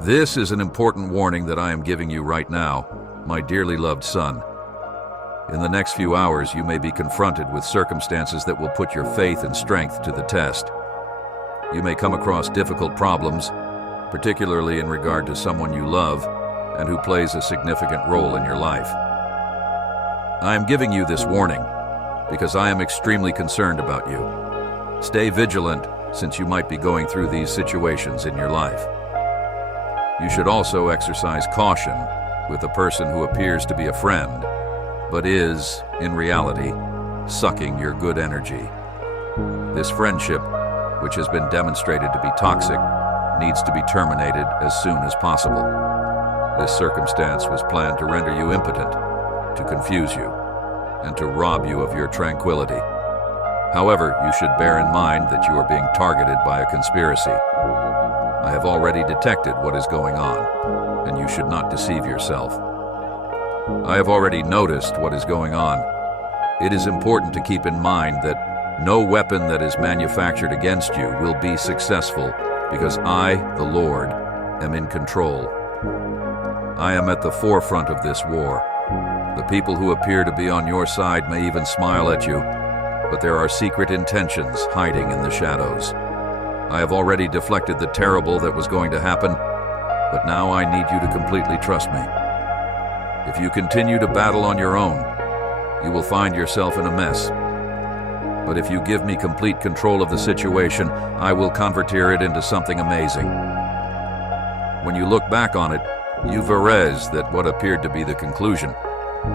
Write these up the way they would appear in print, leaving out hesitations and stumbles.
This is an important warning that I am giving you right now, my dearly loved son. In the next few hours, you may be confronted with circumstances that will put your faith and strength to the test. You may come across difficult problems, particularly in regard to someone you love and who plays a significant role in your life. I am giving you this warning because I am extremely concerned about you. Stay vigilant, since you might be going through these situations in your life. You should also exercise caution with a person who appears to be a friend, but is, in reality, sucking your good energy. This friendship, which has been demonstrated to be toxic, needs to be terminated as soon as possible. This circumstance was planned to render you impotent, to confuse you, and to rob you of your tranquility. However, you should bear in mind that you are being targeted by a conspiracy. I have already detected what is going on, and you should not deceive yourself. I have already noticed what is going on. It is important to keep in mind that no weapon that is manufactured against you will be successful, because I, the Lord, am in control. I am at the forefront of this war. The people who appear to be on your side may even smile at you, but there are secret intentions hiding in the shadows. I have already deflected the terrible that was going to happen, but now I need you to completely trust me. If you continue to battle on your own, you will find yourself in a mess. But if you give me complete control of the situation, I will converter it into something amazing. When you look back on it, you verrez that what appeared to be the conclusion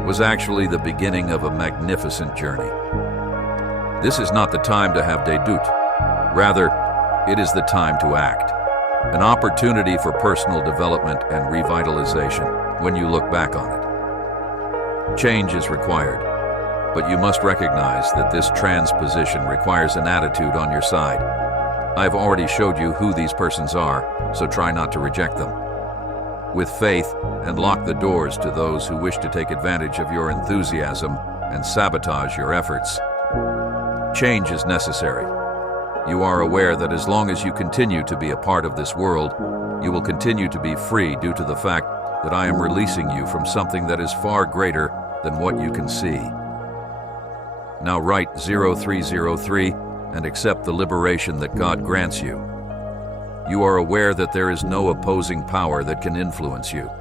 was actually the beginning of a magnificent journey. This is not the time to have des doutes. Rather, it is the time to act. An opportunity for personal development and revitalization when you look back on it. Change is required, but you must recognize that this transposition requires an attitude on your side. I've already showed you who these persons are, so try not to reject them. With faith, and lock the doors to those who wish to take advantage of your enthusiasm and sabotage your efforts. Change is necessary. You are aware that as long as you continue to be a part of this world, you will continue to be free due to the fact that I am releasing you from something that is far greater than what you can see. Now write 0303 and accept the liberation that God grants you. You are aware that there is no opposing power that can influence you,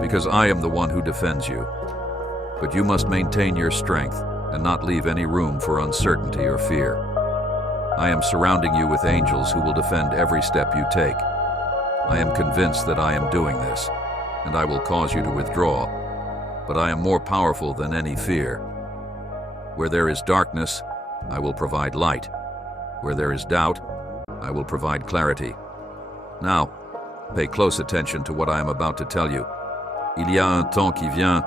because I am the one who defends you. But you must maintain your strength and not leave any room for uncertainty or fear. I am surrounding you with angels who will defend every step you take. I am convinced that I am doing this, and I will cause you to withdraw, but I am more powerful than any fear. Where there is darkness, I will provide light. Where there is doubt, I will provide clarity. Now, pay close attention to what I am about to tell you. Il y a un temps qui vient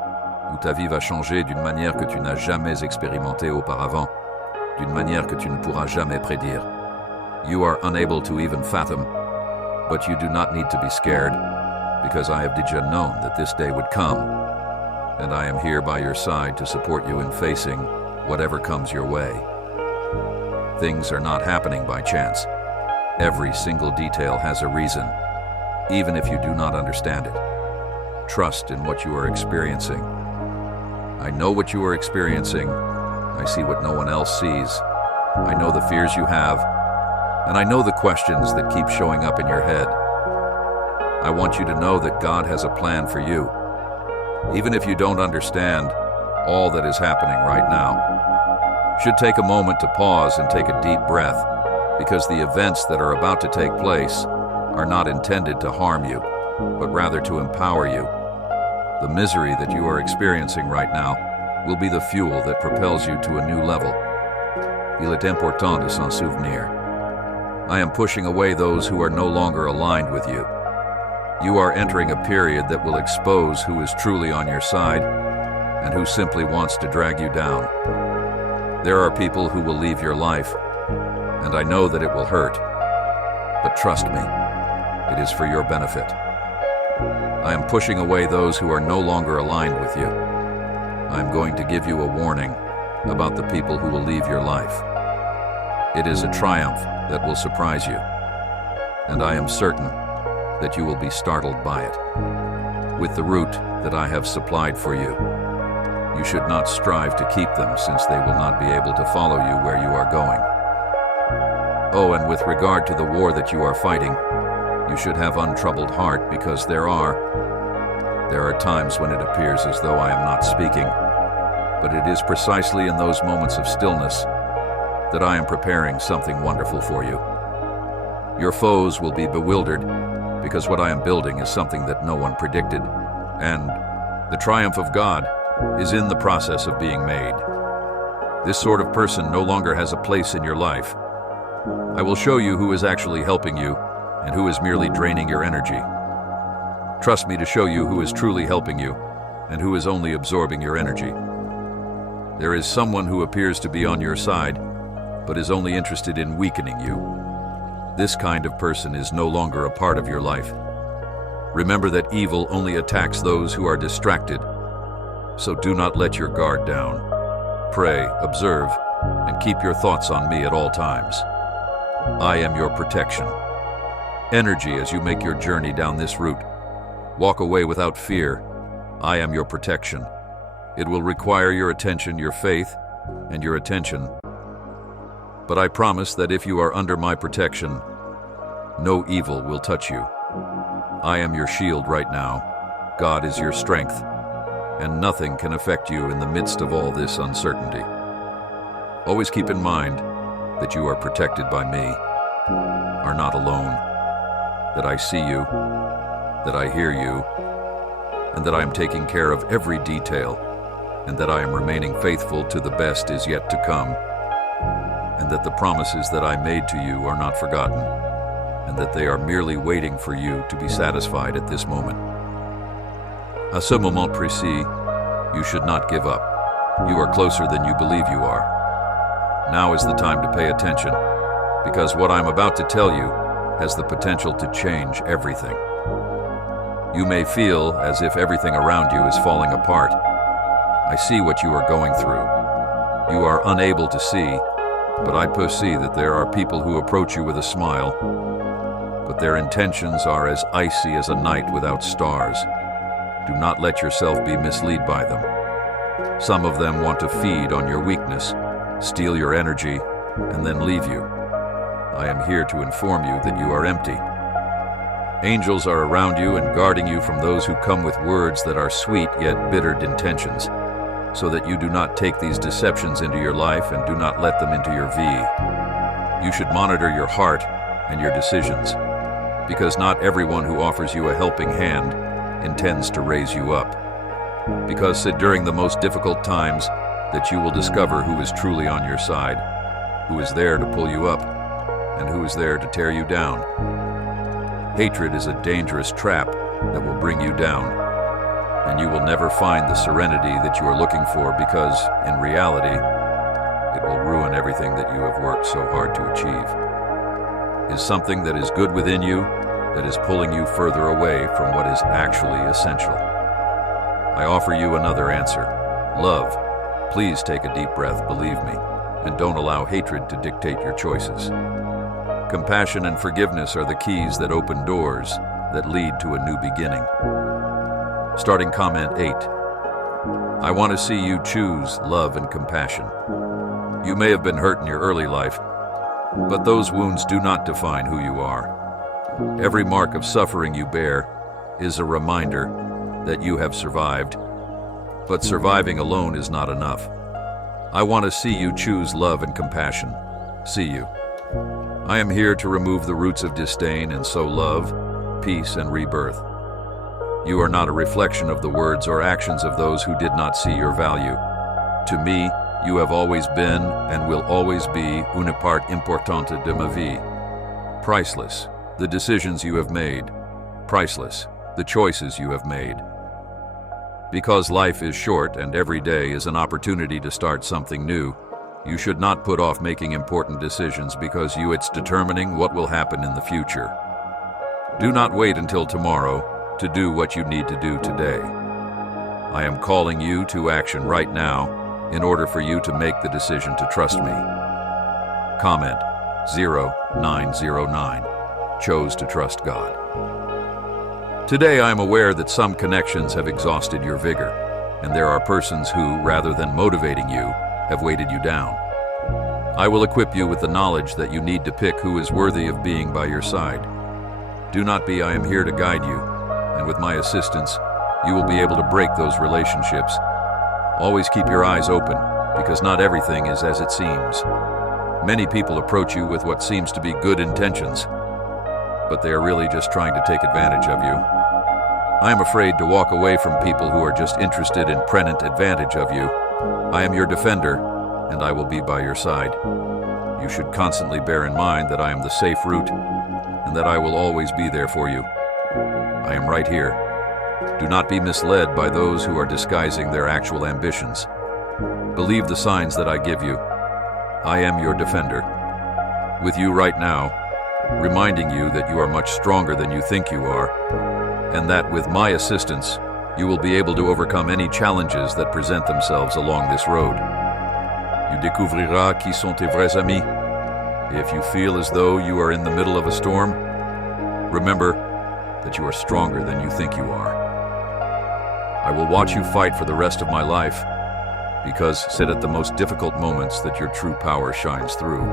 où ta vie va changer d'une manière que tu n'as jamais expérimentée auparavant, d'une manière que tu ne pourras jamais prédire. You are unable to even fathom, but you do not need to be scared, because I have déjà known that this day would come, and I am here by your side to support you in facing whatever comes your way. Things are not happening by chance. Every single detail has a reason, even if you do not understand it. Trust in what you are experiencing. I know what you are experiencing. I see what no one else sees. I know the fears you have, and I know the questions that keep showing up in your head. I want you to know that God has a plan for you. Even if you don't understand all that is happening right now, should take a moment to pause and take a deep breath, because the events that are about to take place are not intended to harm you, but rather to empower you. The misery that you are experiencing right now will be the fuel that propels you to a new level. Il est important de s'en souvenir. I am pushing away those who are no longer aligned with you. You are entering a period that will expose who is truly on your side and who simply wants to drag you down. There are people who will leave your life, and I know that it will hurt. But trust me, it is for your benefit. I am pushing away those who are no longer aligned with you. I am going to give you a warning about the people who will leave your life. It is a triumph that will surprise you, and I am certain that you will be startled by it. With the route that I have supplied for you, you should not strive to keep them, since they will not be able to follow you where you are going. Oh, and with regard to the war that you are fighting, you should have untroubled heart, because there are times when it appears as though I am not speaking, but it is precisely in those moments of stillness that I am preparing something wonderful for you. Your foes will be bewildered, because what I am building is something that no one predicted, and the triumph of God is in the process of being made. This sort of person no longer has a place in your life. I will show you who is actually helping you and who is merely draining your energy. Trust me to show you who is truly helping you and who is only absorbing your energy. There is someone who appears to be on your side, but is only interested in weakening you. This kind of person is no longer a part of your life. Remember that evil only attacks those who are distracted, so do not let your guard down. Pray, observe, and keep your thoughts on me at all times. I am your protection. Energy as you make your journey down this route. Walk away without fear. I am your protection. It will require your attention, your faith, and your attention. But I promise that if you are under my protection, no evil will touch you. I am your shield right now. God is your strength, and nothing can affect you in the midst of all this uncertainty. Always keep in mind that you are protected by me, are not alone, that I see you, that I hear you, and that I am taking care of every detail, and that I am remaining faithful to the best is yet to come, and that the promises that I made to you are not forgotten, and that they are merely waiting for you to be satisfied at this moment. À ce moment précis, you should not give up. You are closer than you believe you are. Now is the time to pay attention, because what I'm about to tell you has the potential to change everything. You may feel as if everything around you is falling apart. I see what you are going through. You are unable to see, but I perceive that there are people who approach you with a smile, but their intentions are as icy as a night without stars. Do not let yourself be misled by them. Some of them want to feed on your weakness, steal your energy, and then leave you. I am here to inform you that you are empty. Angels are around you and guarding you from those who come with words that are sweet yet bitter intentions, so that you do not take these deceptions into your life and do not let them into your V. You should monitor your heart and your decisions, because not everyone who offers you a helping hand intends to raise you up. Because during the most difficult times that you will discover who is truly on your side, who is there to pull you up, and who is there to tear you down. Hatred is a dangerous trap that will bring you down, and you will never find the serenity that you are looking for, because, in reality, it will ruin everything that you have worked so hard to achieve. Is something that is good within you that is pulling you further away from what is actually essential. I offer you another answer. Love. Please take a deep breath, believe me, and don't allow hatred to dictate your choices. Compassion and forgiveness are the keys that open doors that lead to a new beginning. Starting comment 8. I want to see you choose love and compassion. You may have been hurt in your early life, but those wounds do not define who you are. Every mark of suffering you bear is a reminder that you have survived, but surviving alone is not enough. I want to see you choose love and compassion. See you. I am here to remove the roots of disdain and sow love, peace, and rebirth. You are not a reflection of the words or actions of those who did not see your value. To me, you have always been and will always be une part importante de ma vie. Priceless, the decisions you have made. Priceless, the choices you have made. Because life is short and every day is an opportunity to start something new, you should not put off making important decisions because it's determining what will happen in the future. Do not wait until tomorrow to do what you need to do today. I am calling you to action right now in order for you to make the decision to trust me. Comment 0909. Chose to trust God. Today I am aware that some connections have exhausted your vigor, and there are persons who, rather than motivating you, have weighted you down. I will equip you with the knowledge that you need to pick who is worthy of being by your side. Do not be, I am here to guide you, and with my assistance, you will be able to break those relationships. Always keep your eyes open, because not everything is as it seems. Many people approach you with what seems to be good intentions, but they are really just trying to take advantage of you. I am afraid to walk away from people who are just interested in pregnant advantage of you. I am your defender, and I will be by your side. You should constantly bear in mind that I am the safe route, and that I will always be there for you. I am right here. Do not be misled by those who are disguising their actual ambitions. Believe the signs that I give you. I am your defender. With you right now, reminding you that you are much stronger than you think you are, and that with my assistance, you will be able to overcome any challenges that present themselves along this road. You découvriras qui sont tes vrais amis. If you feel as though you are in the middle of a storm, remember that you are stronger than you think you are. I will watch you fight for the rest of my life, because it's at the most difficult moments that your true power shines through,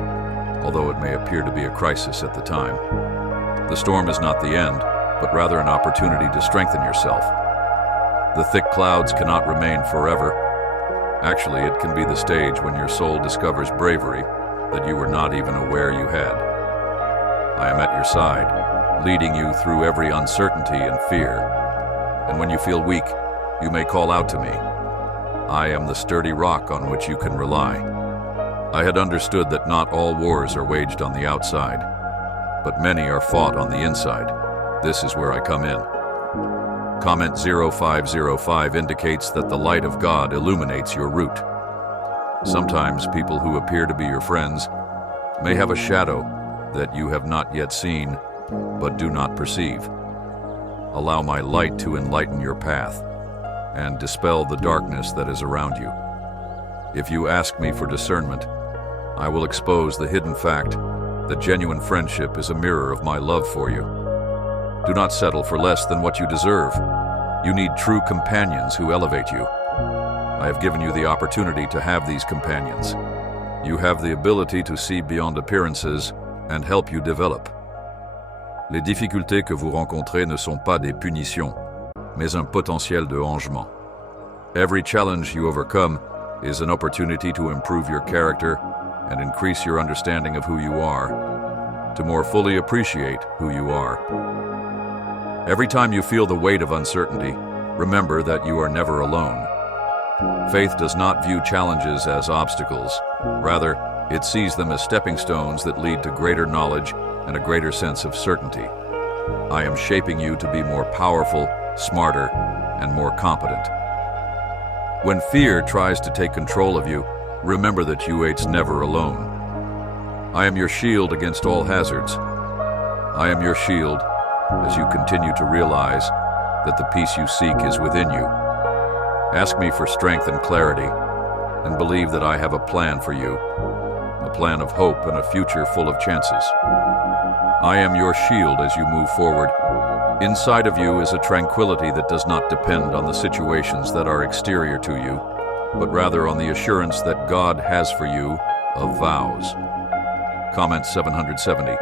although it may appear to be a crisis at the time. The storm is not the end, but rather an opportunity to strengthen yourself. The thick clouds cannot remain forever. Actually, it can be the stage when your soul discovers bravery that you were not even aware you had. I am at your side, leading you through every uncertainty and fear. And when you feel weak, you may call out to me. I am the sturdy rock on which you can rely. I had understood that not all wars are waged on the outside, but many are fought on the inside. This is where I come in. Comment 0505 indicates that the light of God illuminates your route. Sometimes people who appear to be your friends may have a shadow that you have not yet seen, but do not perceive. Allow my light to enlighten your path and dispel the darkness that is around you. If you ask me for discernment, I will expose the hidden fact that genuine friendship is a mirror of my love for you. Do not settle for less than what you deserve. You need true companions who elevate you. I have given you the opportunity to have these companions. You have the ability to see beyond appearances and help you develop. Les difficultés que vous rencontrez ne sont pas des punitions, mais un potentiel de changement. Every challenge you overcome is an opportunity to improve your character and increase your understanding of who you are, to more fully appreciate who you are. Every time you feel the weight of uncertainty, remember that you are never alone. Faith does not view challenges as obstacles. Rather, it sees them as stepping stones that lead to greater knowledge and a greater sense of certainty. I am shaping you to be more powerful, smarter, and more competent. When fear tries to take control of you, remember that you ain't never alone. I am your shield against all hazards. I am your shield as you continue to realize that the peace you seek is within you. Ask me for strength and clarity, and believe that I have a plan for you, a plan of hope and a future full of chances. I am your shield as you move forward. Inside of you is a tranquility that does not depend on the situations that are exterior to you, but rather on the assurance that God has for you of vows. Comment 770.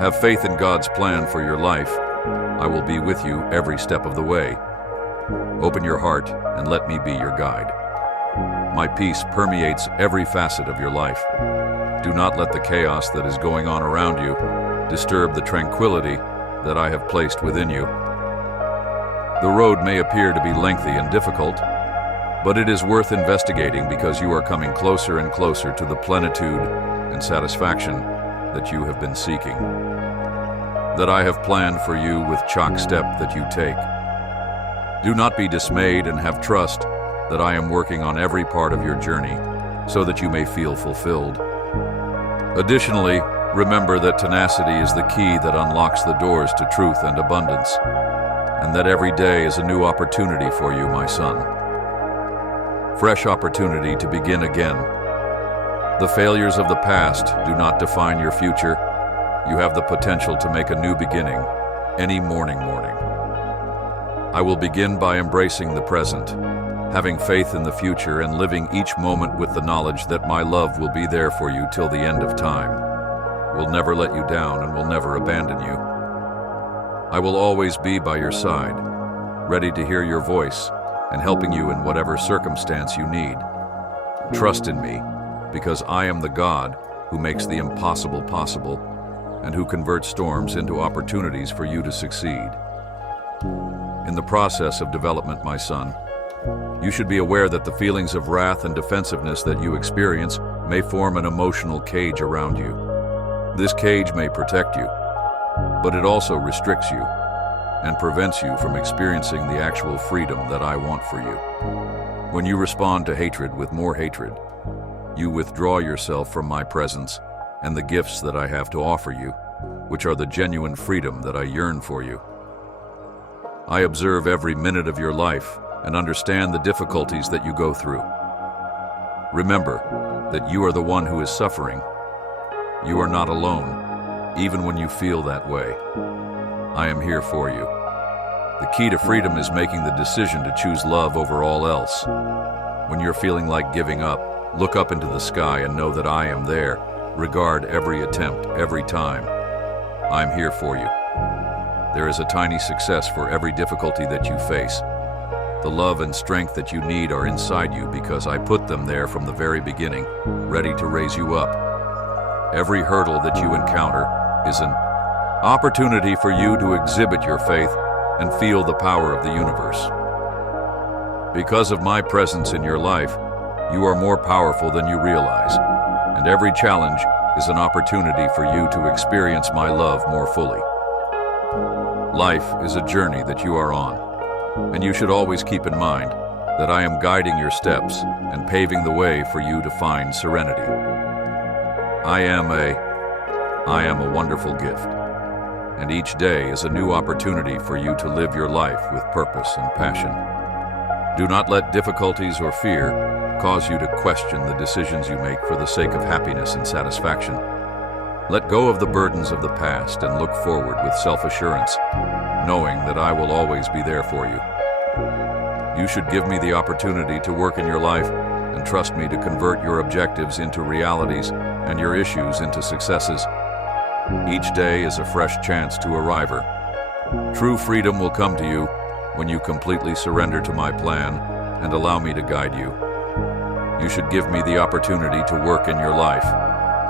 Have faith in God's plan for your life. I will be with you every step of the way. Open your heart and let me be your guide. My peace permeates every facet of your life. Do not let the chaos that is going on around you disturb the tranquility that I have placed within you. The road may appear to be lengthy and difficult, but it is worth investigating because you are coming closer and closer to the plenitude and satisfaction that you have been seeking, that I have planned for you with chalk step that you take. Do not be dismayed and have trust that I am working on every part of your journey so that you may feel fulfilled. Additionally, remember that tenacity is the key that unlocks the doors to truth and abundance, and that every day is a new opportunity for you, my son. Fresh opportunity to begin again. The failures of the past do not define your future. You have the potential to make a new beginning any morning. I will begin by embracing the present, having faith in the future and living each moment with the knowledge that my love will be there for you till the end of time, will never let you down and will never abandon you. I will always be by your side, ready to hear your voice and helping you in whatever circumstance you need. Trust in me, because I am the God who makes the impossible possible and who converts storms into opportunities for you to succeed. In the process of development, my son, you should be aware that the feelings of wrath and defensiveness that you experience may form an emotional cage around you. This cage may protect you, but it also restricts you and prevents you from experiencing the actual freedom that I want for you. When you respond to hatred with more hatred, you withdraw yourself from my presence and the gifts that I have to offer you, which are the genuine freedom that I yearn for you. I observe every minute of your life and understand the difficulties that you go through. Remember that you are the one who is suffering. You are not alone, even when you feel that way. I am here for you. The key to freedom is making the decision to choose love over all else. When you're feeling like giving up, look up into the sky and know that I am there. Regard every attempt, every time. I'm here for you. There is a tiny success for every difficulty that you face. The love and strength that you need are inside you because I put them there from the very beginning, ready to raise you up. Every hurdle that you encounter is an opportunity for you to exhibit your faith and feel the power of the universe. Because of my presence in your life, you are more powerful than you realize, and every challenge is an opportunity for you to experience my love more fully. Life is a journey that you are on, and you should always keep in mind that I am guiding your steps and paving the way for you to find serenity. I am a wonderful gift, and each day is a new opportunity for you to live your life with purpose and passion. Do not let difficulties or fear cause you to question the decisions you make for the sake of happiness and satisfaction. Let go of the burdens of the past and look forward with self-assurance, knowing that I will always be there for you. You should give me the opportunity to work in your life and trust me to convert your objectives into realities and your issues into successes. Each day is a fresh chance to arrive. True freedom will come to you when you completely surrender to my plan and allow me to guide you. You should give me the opportunity to work in your life,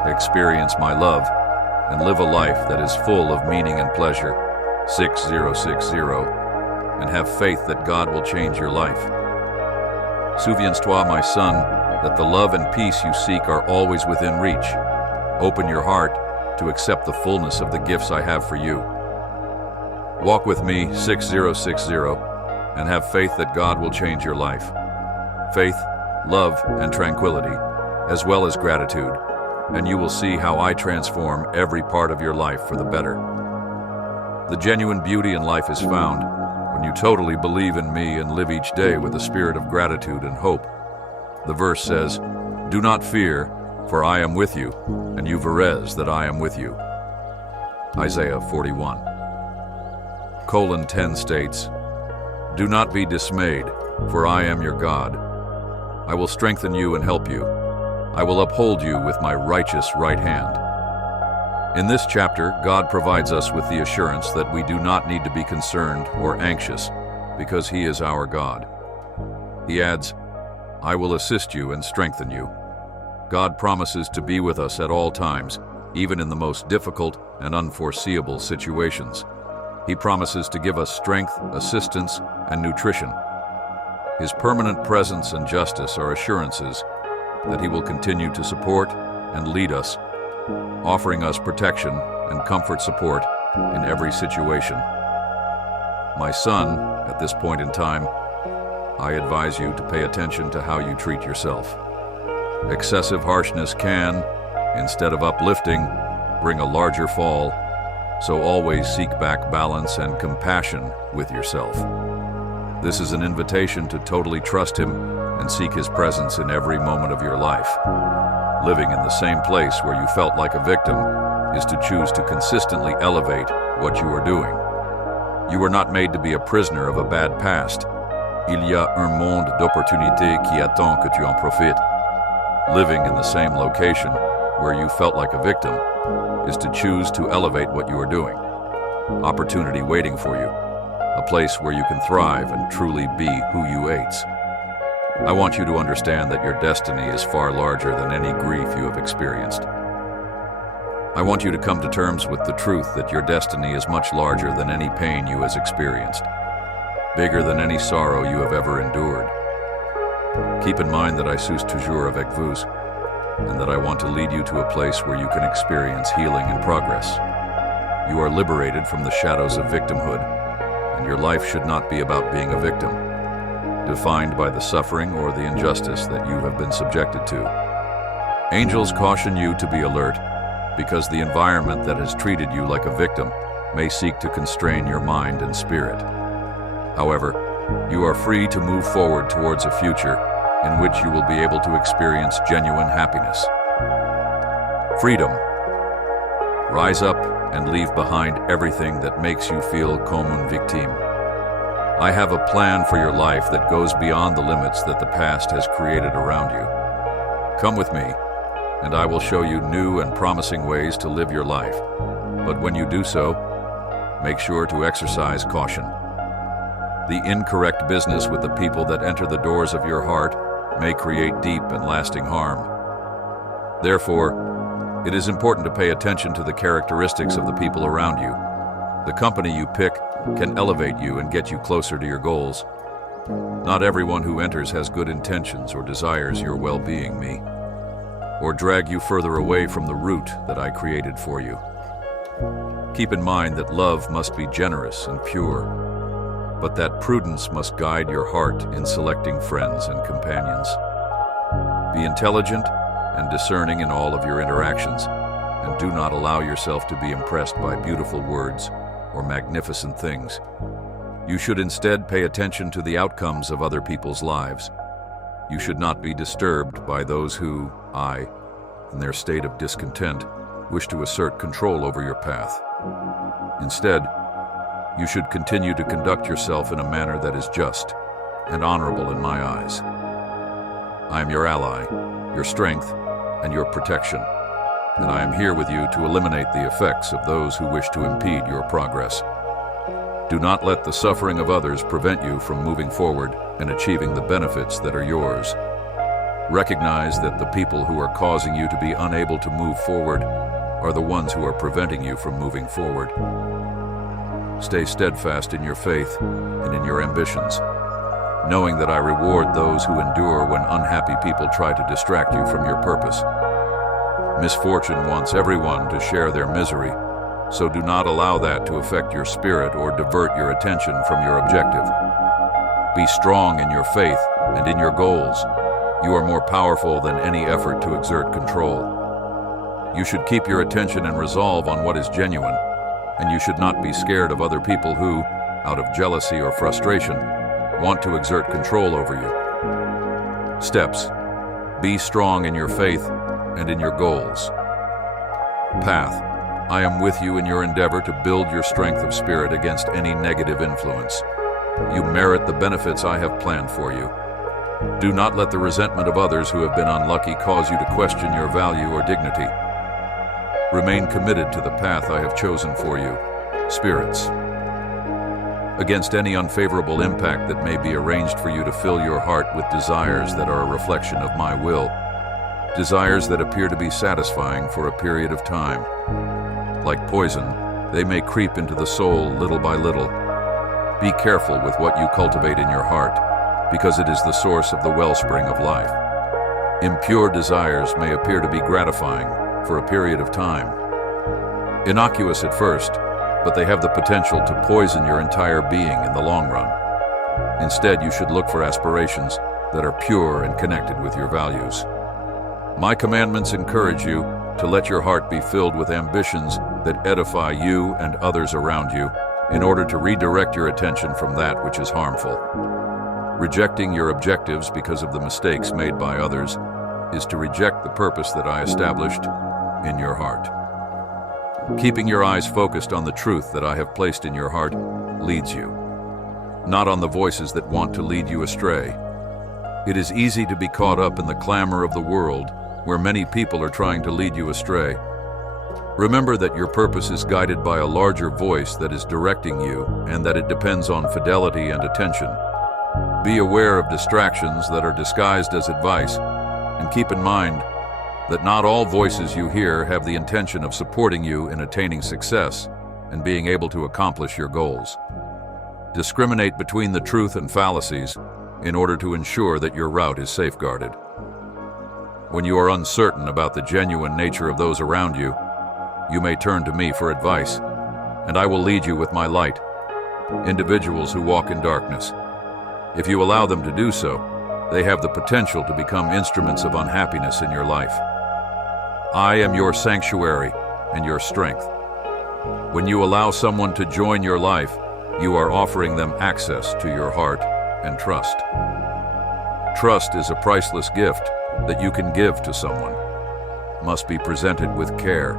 experience my love, and live a life that is full of meaning and pleasure. 6060, and have faith that God will change your life. Souviens-toi, my son, that the love and peace you seek are always within reach. Open your heart to accept the fullness of the gifts I have for you. Walk with me, 6060, and have faith that God will change your life. Faith, love, and tranquility, as well as gratitude, and you will see how I transform every part of your life for the better. The genuine beauty in life is found when you totally believe in me and live each day with a spirit of gratitude and hope. The verse says, "Do not fear, for I am with you, and you verez that I am with you." Isaiah 41:10 states, "Do not be dismayed, for I am your God. I will strengthen you and help you. I will uphold you with my righteous right hand." In this chapter, God provides us with the assurance that we do not need to be concerned or anxious because He is our God. He adds, "I will assist you and strengthen you." God promises to be with us at all times, even in the most difficult and unforeseeable situations. He promises to give us strength, assistance, and nutrition. His permanent presence and justice are assurances that He will continue to support and lead us, offering us protection and comfort support in every situation. My son, at this point in time, I advise you to pay attention to how you treat yourself. Excessive harshness can, instead of uplifting, bring a larger fall, so always seek back balance and compassion with yourself. This is an invitation to totally trust Him and seek His presence in every moment of your life. Living in the same place where you felt like a victim is to choose to consistently elevate what you are doing. You were not made to be a prisoner of a bad past. Il y a un monde d'opportunités qui attend que tu en profites. Living in the same location, where you felt like a victim, is to choose to elevate what you are doing. Opportunity waiting for you. A place where you can thrive and truly be who you ate. I want you to understand that your destiny is far larger than any grief you have experienced. I want you to come to terms with the truth that your destiny is much larger than any pain you have experienced, bigger than any sorrow you have ever endured. Keep in mind that I suis toujours avec vous, and that I want to lead you to a place where you can experience healing and progress. You are liberated from the shadows of victimhood, and your life should not be about being a victim, defined by the suffering or the injustice that you have been subjected to. Angels caution you to be alert, because the environment that has treated you like a victim may seek to constrain your mind and spirit. However, you are free to move forward towards a future in which you will be able to experience genuine happiness. Freedom. Rise up and leave behind everything that makes you feel comme une victime. I have a plan for your life that goes beyond the limits that the past has created around you. Come with me, and I will show you new and promising ways to live your life. But when you do so, make sure to exercise caution. The incorrect business with the people that enter the doors of your heart may create deep and lasting harm. Therefore, it is important to pay attention to the characteristics of the people around you. The company you pick can elevate you and get you closer to your goals. Not everyone who enters has good intentions or desires your well-being, or drag you further away from the route that I created for you. Keep in mind that love must be generous and pure, but that prudence must guide your heart in selecting friends and companions. Be intelligent and discerning in all of your interactions, and do not allow yourself to be impressed by beautiful words or magnificent things. You should instead pay attention to the outcomes of other people's lives. You should not be disturbed by those who, in their state of discontent, wish to assert control over your path. Instead, you should continue to conduct yourself in a manner that is just and honorable in my eyes. I am your ally, your strength, and your protection, and I am here with you to eliminate the effects of those who wish to impede your progress. Do not let the suffering of others prevent you from moving forward and achieving the benefits that are yours. Recognize that the people who are causing you to be unable to move forward are the ones who are preventing you from moving forward. Stay steadfast in your faith and in your ambitions, knowing that I reward those who endure when unhappy people try to distract you from your purpose. Misfortune wants everyone to share their misery, so do not allow that to affect your spirit or divert your attention from your objective. Be strong in your faith and in your goals. You are more powerful than any effort to exert control. You should keep your attention and resolve on what is genuine, and you should not be scared of other people who, out of jealousy or frustration, want to exert control over you. Steps. Be strong in your faith and in your goals. Path. I am with you in your endeavor to build your strength of spirit against any negative influence. You merit the benefits I have planned for you. Do not let the resentment of others who have been unlucky cause you to question your value or dignity. Remain committed to the path I have chosen for you. Spirits. Against any unfavorable impact that may be arranged for you to fill your heart with desires that are a reflection of my will. Desires that appear to be satisfying for a period of time. Like poison, they may creep into the soul little by little. Be careful with what you cultivate in your heart, because it is the source of the wellspring of life. Impure desires may appear to be gratifying for a period of time. Innocuous at first, but they have the potential to poison your entire being in the long run. Instead, you should look for aspirations that are pure and connected with your values. My commandments encourage you to let your heart be filled with ambitions that edify you and others around you in order to redirect your attention from that which is harmful. Rejecting your objectives because of the mistakes made by others is to reject the purpose that I established in your heart. Keeping your eyes focused on the truth that I have placed in your heart leads you, not on the voices that want to lead you astray. It is easy to be caught up in the clamor of the world, where many people are trying to lead you astray. Remember that your purpose is guided by a larger voice that is directing you, and that it depends on fidelity and attention. Be aware of distractions that are disguised as advice, and keep in mind that not all voices you hear have the intention of supporting you in attaining success and being able to accomplish your goals. Discriminate between the truth and fallacies in order to ensure that your route is safeguarded. When you are uncertain about the genuine nature of those around you, you may turn to me for advice, and I will lead you with my light. Individuals who walk in darkness, if you allow them to do so, they have the potential to become instruments of unhappiness in your life. I am your sanctuary and your strength. When you allow someone to join your life, you are offering them access to your heart and trust. Trust is a priceless gift that you can give to someone. Must be presented with care.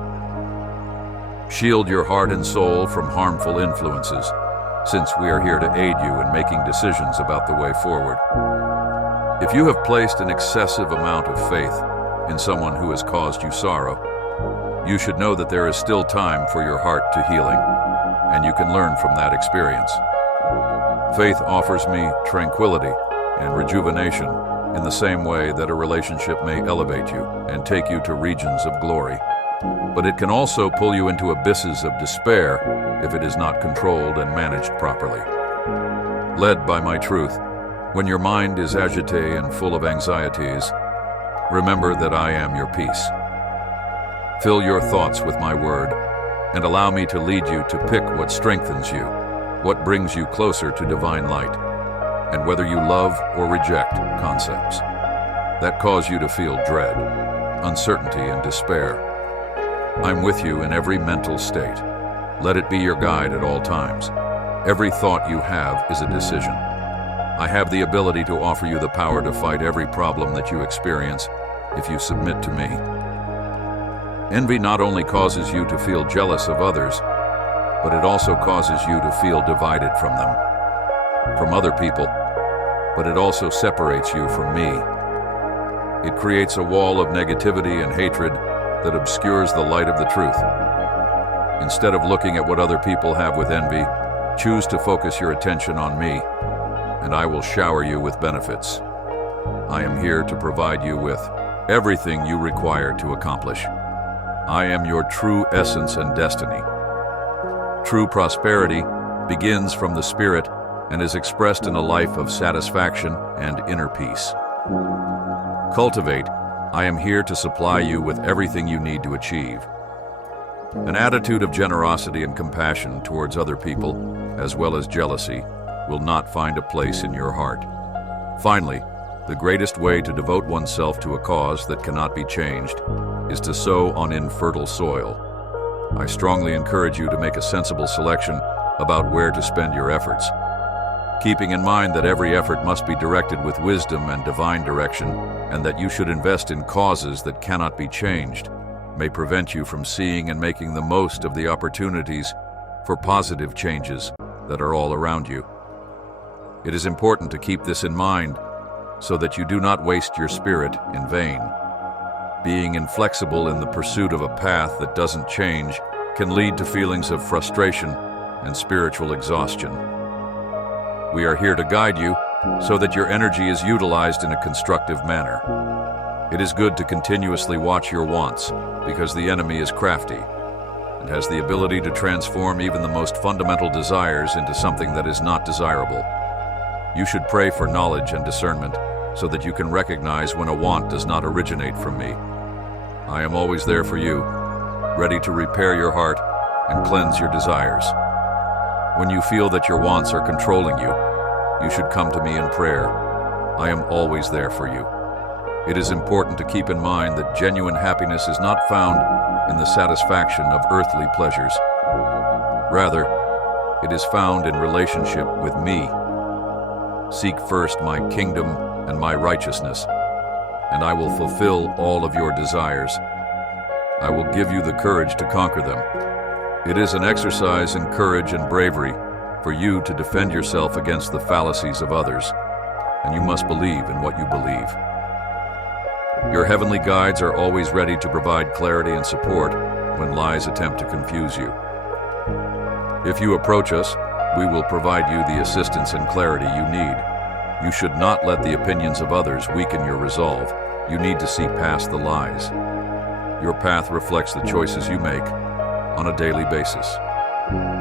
Shield your heart and soul from harmful influences, since we are here to aid you in making decisions about the way forward. If you have placed an excessive amount of faith in someone who has caused you sorrow, you should know that there is still time for your heart to healing, and you can learn from that experience. Faith offers me tranquility and rejuvenation in the same way that a relationship may elevate you and take you to regions of glory. But it can also pull you into abysses of despair if it is not controlled and managed properly. Led by my truth, when your mind is agité and full of anxieties, remember that I am your peace. Fill your thoughts with my word, and allow me to lead you to pick what strengthens you, what brings you closer to divine light, and whether you love or reject concepts that cause you to feel dread, uncertainty, and despair. I'm with you in every mental state. Let it be your guide at all times. Every thought you have is a decision. I have the ability to offer you the power to fight every problem that you experience if you submit to me. Envy not only causes you to feel jealous of others, but it also causes you to feel divided from them, from other people, but it also separates you from me. It creates a wall of negativity and hatred that obscures the light of the truth. Instead of looking at what other people have with envy, choose to focus your attention on me, and I will shower you with benefits. I am here to provide you with everything you require to accomplish. I am your true essence and destiny. True prosperity begins from the spirit and is expressed in a life of satisfaction and inner peace. Cultivate. I am here to supply you with everything you need to achieve. An attitude of generosity and compassion towards other people, as well as jealousy, will not find a place in your heart. Finally, the greatest way to devote oneself to a cause that cannot be changed is to sow on infertile soil. I strongly encourage you to make a sensible selection about where to spend your efforts, keeping in mind that every effort must be directed with wisdom and divine direction, and that you should invest in causes that cannot be changed, may prevent you from seeing and making the most of the opportunities for positive changes that are all around you. It is important to keep this in mind so that you do not waste your spirit in vain. Being inflexible in the pursuit of a path that doesn't change can lead to feelings of frustration and spiritual exhaustion. We are here to guide you so that your energy is utilized in a constructive manner. It is good to continuously watch your wants because the enemy is crafty and has the ability to transform even the most fundamental desires into something that is not desirable. You should pray for knowledge and discernment so that you can recognize when a want does not originate from me. I am always there for you, ready to repair your heart and cleanse your desires. When you feel that your wants are controlling you, you should come to me in prayer. I am always there for you. It is important to keep in mind that genuine happiness is not found in the satisfaction of earthly pleasures. Rather, it is found in relationship with me. Seek first my kingdom and my righteousness, and I will fulfill all of your desires. I will give you the courage to conquer them. It is an exercise in courage and bravery for you to defend yourself against the fallacies of others, and you must believe in what you believe. Your heavenly guides are always ready to provide clarity and support when lies attempt to confuse you. If you approach us, we will provide you the assistance and clarity you need. You should not let the opinions of others weaken your resolve. You need to see past the lies. Your path reflects the choices you make on a daily basis.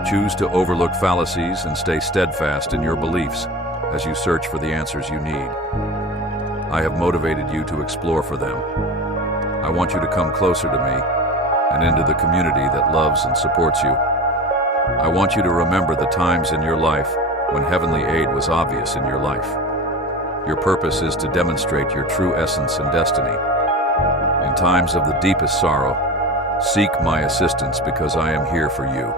Choose to overlook fallacies and stay steadfast in your beliefs as you search for the answers you need. I have motivated you to explore for them. I want you to come closer to me and into the community that loves and supports you. I want you to remember the times in your life when heavenly aid was obvious in your life. Your purpose is to demonstrate your true essence and destiny. In times of the deepest sorrow, seek my assistance because I am here for you.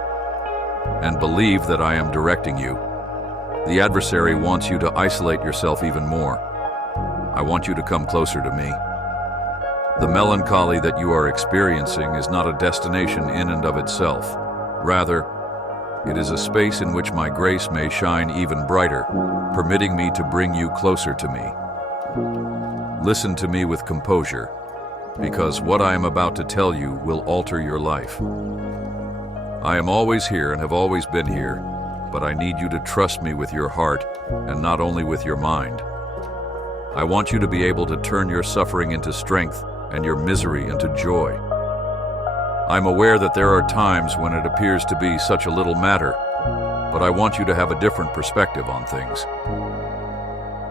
And believe that I am directing you. The adversary wants you to isolate yourself even more. I want you to come closer to me. The melancholy that you are experiencing is not a destination in and of itself. Rather, it is a space in which my grace may shine even brighter, permitting me to bring you closer to me. Listen to me with composure, because what I am about to tell you will alter your life. I am always here and have always been here, but I need you to trust me with your heart and not only with your mind. I want you to be able to turn your suffering into strength and your misery into joy. I'm aware that there are times when it appears to be such a little matter, but I want you to have a different perspective on things.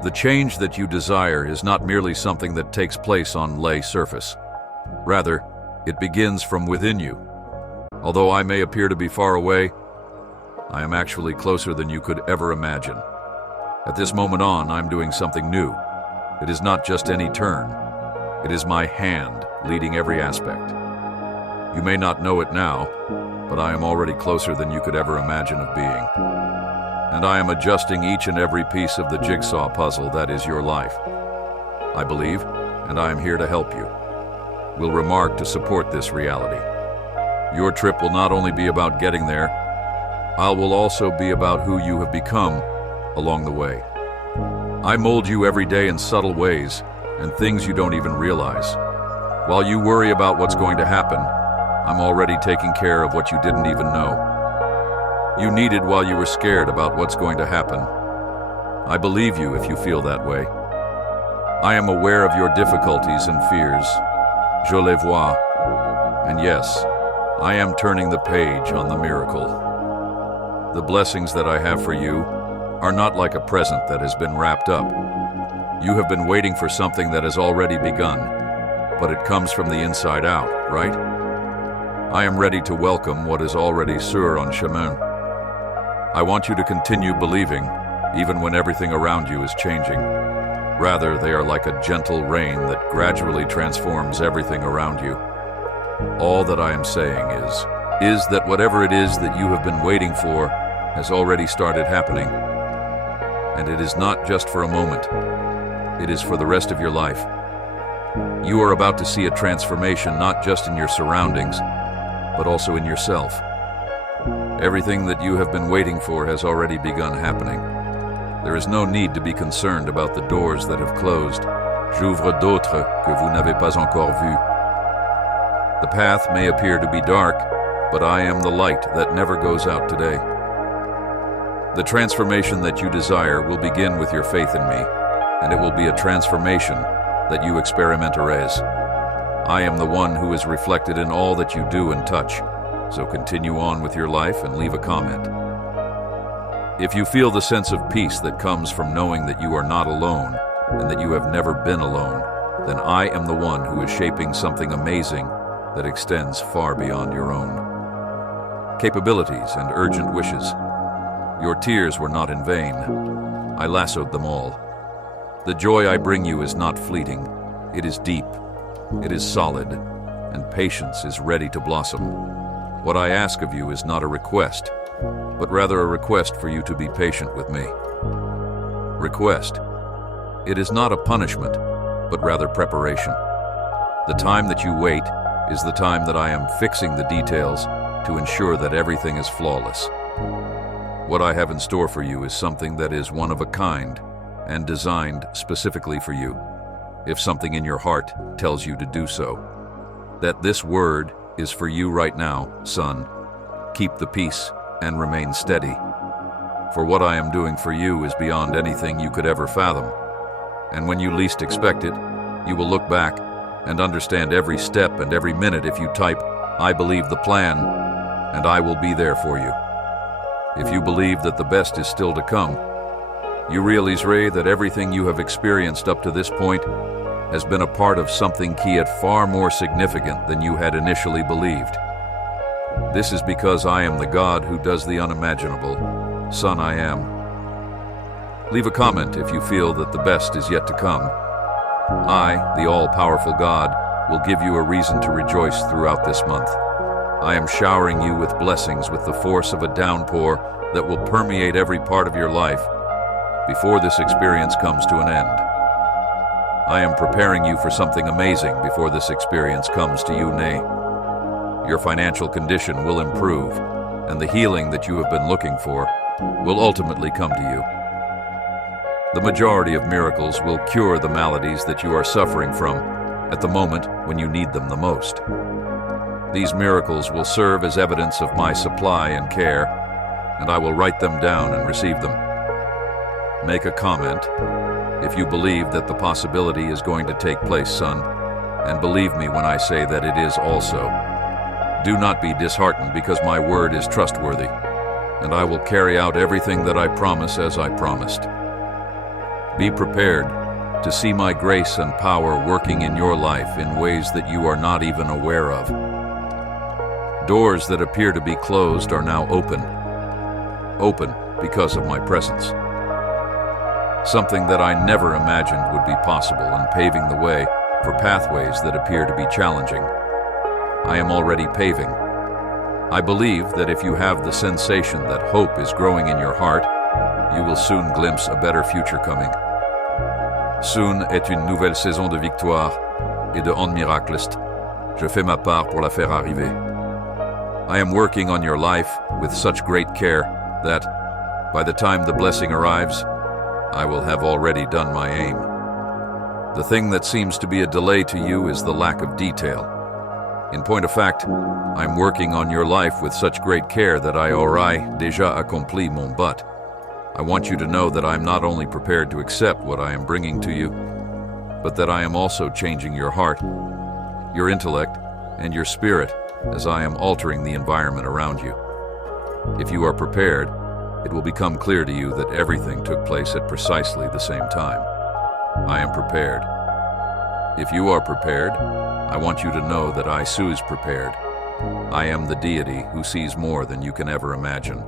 The change that you desire is not merely something that takes place on lay surface. Rather, it begins from within you. Although I may appear to be far away, I am actually closer than you could ever imagine. At this moment on, I'm doing something new. It is not just any turn. It is my hand leading every aspect. You may not know it now, but I am already closer than you could ever imagine of being. And I am adjusting each and every piece of the jigsaw puzzle that is your life. I believe, and I am here to help you. Will remark to support this reality. Your trip will not only be about getting there, I will also be about who you have become along the way. I mold you every day in subtle ways and things you don't even realize. While you worry about what's going to happen, I'm already taking care of what you didn't even know. You needed while you were scared about what's going to happen. I believe you if you feel that way. I am aware of your difficulties and fears. Je les vois. And yes, I am turning the page on the miracle. The blessings that I have for you are not like a present that has been wrapped up. You have been waiting for something that has already begun, but it comes from the inside out, right? I am ready to welcome what is already sur en chemin. I want you to continue believing, even when everything around you is changing. Rather, they are like a gentle rain that gradually transforms everything around you. All that I am saying is that whatever it is that you have been waiting for has already started happening. And it is not just for a moment. It is for the rest of your life. You are about to see a transformation not just in your surroundings, but also in yourself. Everything that you have been waiting for has already begun happening. There is no need to be concerned about the doors that have closed. J'ouvre d'autres que vous n'avez pas encore vues. The path may appear to be dark, but I am the light that never goes out today. The transformation that you desire will begin with your faith in me, and it will be a transformation that you experimenteres. I am the one who is reflected in all that you do and touch, so continue on with your life and leave a comment. If you feel the sense of peace that comes from knowing that you are not alone and that you have never been alone, then I am the one who is shaping something amazing that extends far beyond your own capabilities and urgent wishes. Your tears were not in vain. I lassoed them all. The joy I bring you is not fleeting. It is deep. It is solid. And patience is ready to blossom. What I ask of you is not a request, but rather a request for you to be patient with me. Request. It is not a punishment, but rather preparation. The time that you wait is the time that I am fixing the details to ensure that everything is flawless. What I have in store for you is something that is one of a kind and designed specifically for you, if something in your heart tells you to do so. That this word is for you right now, son. Keep the peace and remain steady. For what I am doing for you is beyond anything you could ever fathom. And when you least expect it, you will look back and understand every step and every minute if you type, "I believe the plan," and I will be there for you. If you believe that the best is still to come, you realize that everything you have experienced up to this point has been a part of something key yet far more significant than you had initially believed. This is because I am the God who does the unimaginable. Son, I am. Leave a comment if you feel that the best is yet to come. I, the all-powerful God, will give you a reason to rejoice throughout this month. I am showering you with blessings with the force of a downpour that will permeate every part of your life before this experience comes to an end. I am preparing you for something amazing before this experience comes to you, nay. Your financial condition will improve, and the healing that you have been looking for will ultimately come to you. The majority of miracles will cure the maladies that you are suffering from at the moment when you need them the most. These miracles will serve as evidence of my supply and care, and I will write them down and receive them. Make a comment if you believe that the possibility is going to take place, son, and believe me when I say that it is also. Do not be disheartened because my word is trustworthy, and I will carry out everything that I promise as I promised. Be prepared to see my grace and power working in your life in ways that you are not even aware of. Doors that appear to be closed are now open. Open because of my presence. Something that I never imagined would be possible and paving the way for pathways that appear to be challenging. I am already paving. I believe that if you have the sensation that hope is growing in your heart, you will soon glimpse a better future coming. Soon est une nouvelle saison de victoire et de grands miracles. Je fais ma part pour la faire arriver. I am working on your life with such great care that, by the time the blessing arrives, I will have already done my aim. The thing that seems to be a delay to you is the lack of detail. In point of fact, I'm working on your life with such great care that I aurai déjà accompli mon but. I want you to know that I'm not only prepared to accept what I am bringing to you, but that I am also changing your heart, your intellect, and your spirit as I am altering the environment around you. If you are prepared, it will become clear to you that everything took place at precisely the same time. I am prepared. If you are prepared, I want you to know that I too is prepared. I am the deity who sees more than you can ever imagine,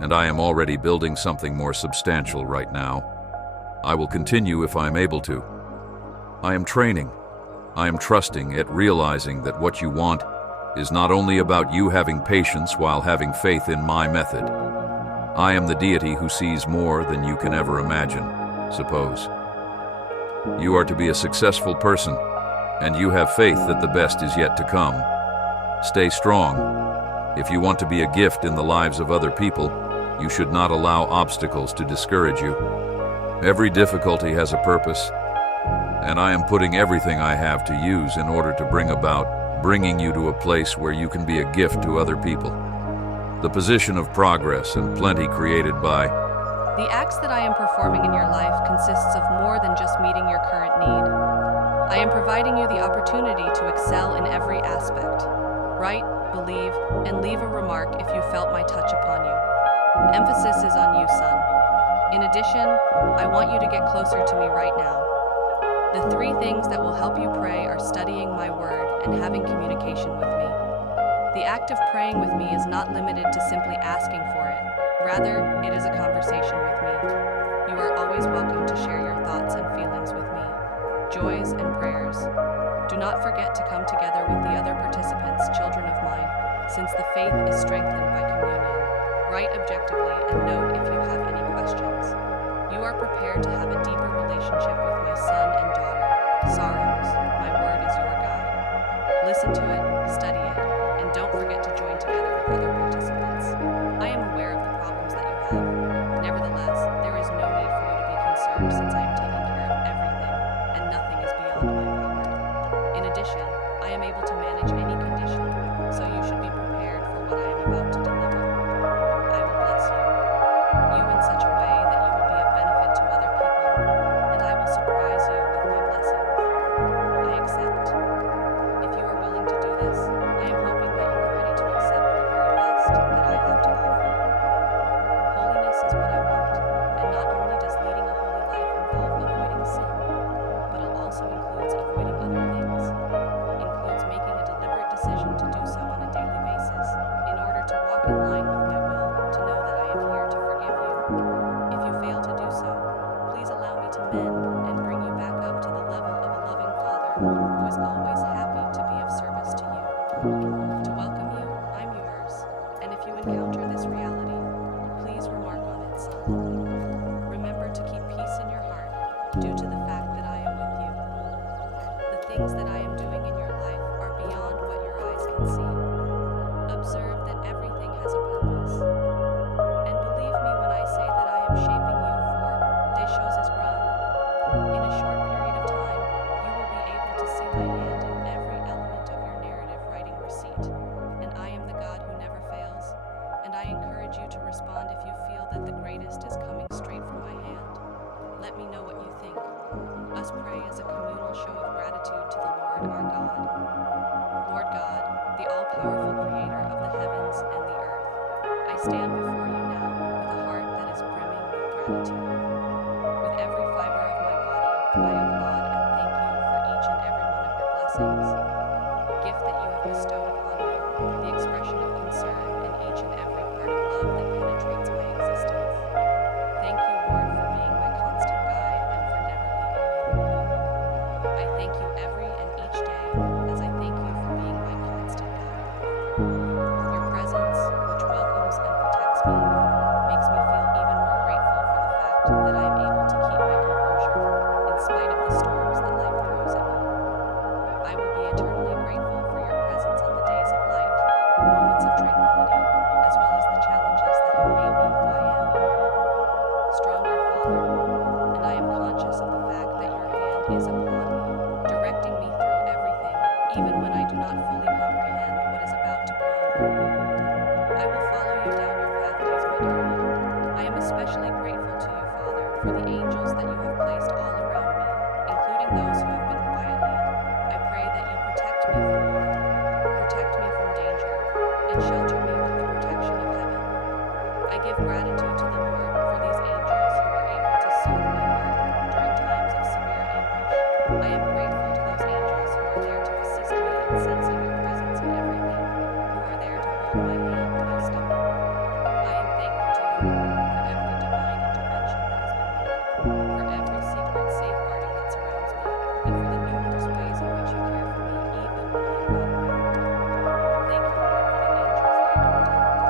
and I am already building something more substantial right now. I will continue if I am able to. I am training. I am trusting at realizing that what you want is not only about you having patience while having faith in my method. I am the deity who sees more than you can ever imagine, suppose. You are to be a successful person, and you have faith that the best is yet to come. Stay strong. If you want to be a gift in the lives of other people, you should not allow obstacles to discourage you. Every difficulty has a purpose, and I am putting everything I have to use in order to bringing you to a place where you can be a gift to other people. The position of progress and plenty created by The acts that I am performing in your life consists of more than just meeting your current need. I am providing you the opportunity to excel in every aspect. Write, believe, and leave a remark if you felt my touch upon you. Emphasis is on you, son. In addition, I want you to get closer to me right now. The 3 things that will help you pray are studying my word and having communication with me. The act of praying with me is not limited to simply asking for it. Rather, it is a conversation with me. You are always welcome to share your thoughts and feelings with me, joys and prayers. Do not forget to come together with the other participants, children of mine, since the faith is strengthened by communion. Write objectively and note if you have any questions. You are prepared to have a deeper relationship with my son and daughter. Sorrows, my word is your guide. Listen to it, study it, and don't forget to join together with other participants. I am aware of the problems that you have, prepared since I am taking care of everything, and nothing is beyond my power. In addition, I am able to manage any condition, so you should be prepared for what I am about to deliver. I will bless you in such a way that you will be of benefit to other people, and I will surprise you with my blessings. I accept. If you are willing to do this, I am hoping that you are ready to accept the very best that I have to offer. Holiness is what I want, and not only does leading a holy life involve avoiding sin, but it also includes avoiding other things. Includes making a deliberate decision to do so on a daily basis in order to walk in line with my will, to know that I am here to forgive you. If you fail to do so, please allow me to mend and bring you back up to the level of a loving Father who is always happy to be of service to you. To welcome you, I'm yours, and if you encounter this reality, please remark on it, son. Remember to keep peace in your heart due to the fact that I am with you. The things that I am doing in your life are beyond what your eyes can see. Observe that everything has a purpose. And believe me when I say that I am shaping you for des choses grandes. In a short period of time, you will be able to see my hand in every element of your narrative writing receipt. And I am the God who never fails. And I encourage you to respond if you feel that the greatest is coming straight from my hand. Let me know what you think. Us pray as a communal show of gratitude to the Lord our God. Lord God, the all-powerful creator of the heavens and the earth, I stand before you now with a heart that is brimming with gratitude. With every fiber of my body, I applaud and thank you for each and every one of your blessings. Gift that you have bestowed upon me, the expression of concern in each and every part of love that penetrates my existence. Thank you, Lord, for being my constant guide and for never leaving me. I thank you every and each day as I thank you for being my constant guide. Your presence, which welcomes and protects me, makes me feel even more grateful for the fact that I am able to keep my composure in spite of the storms that life throws at me. I will be eternally grateful for your presence on the days of light, moments of tranquility, as well as the challenges that have made me who I am. Stronger, Father, and I am conscious of the fact that your hand is upon me, directing me through everything, even when I do not fully comprehend what is about to ponder. I will follow you down your pathways, my darling. I am especially grateful to you, Father, for the angels that you have placed all around me, including those who have been quietly. I pray that you protect me from harm, protect me from danger, and shelter me with the protection of heaven. I give gratitude to the Lord for these angels who are able to soothe my heart during times of severe anguish. I am grateful to those angels who are there to assist me in sensing your presence in everything, who are there to hold my hand when I stumble. I am thankful to you, Lord, for every divine intervention that has been made, for every secret safeguarding that surrounds me, and for the numerous ways in which you care for me even when I am not around. Thank you, Lord, for the angels there to protect me,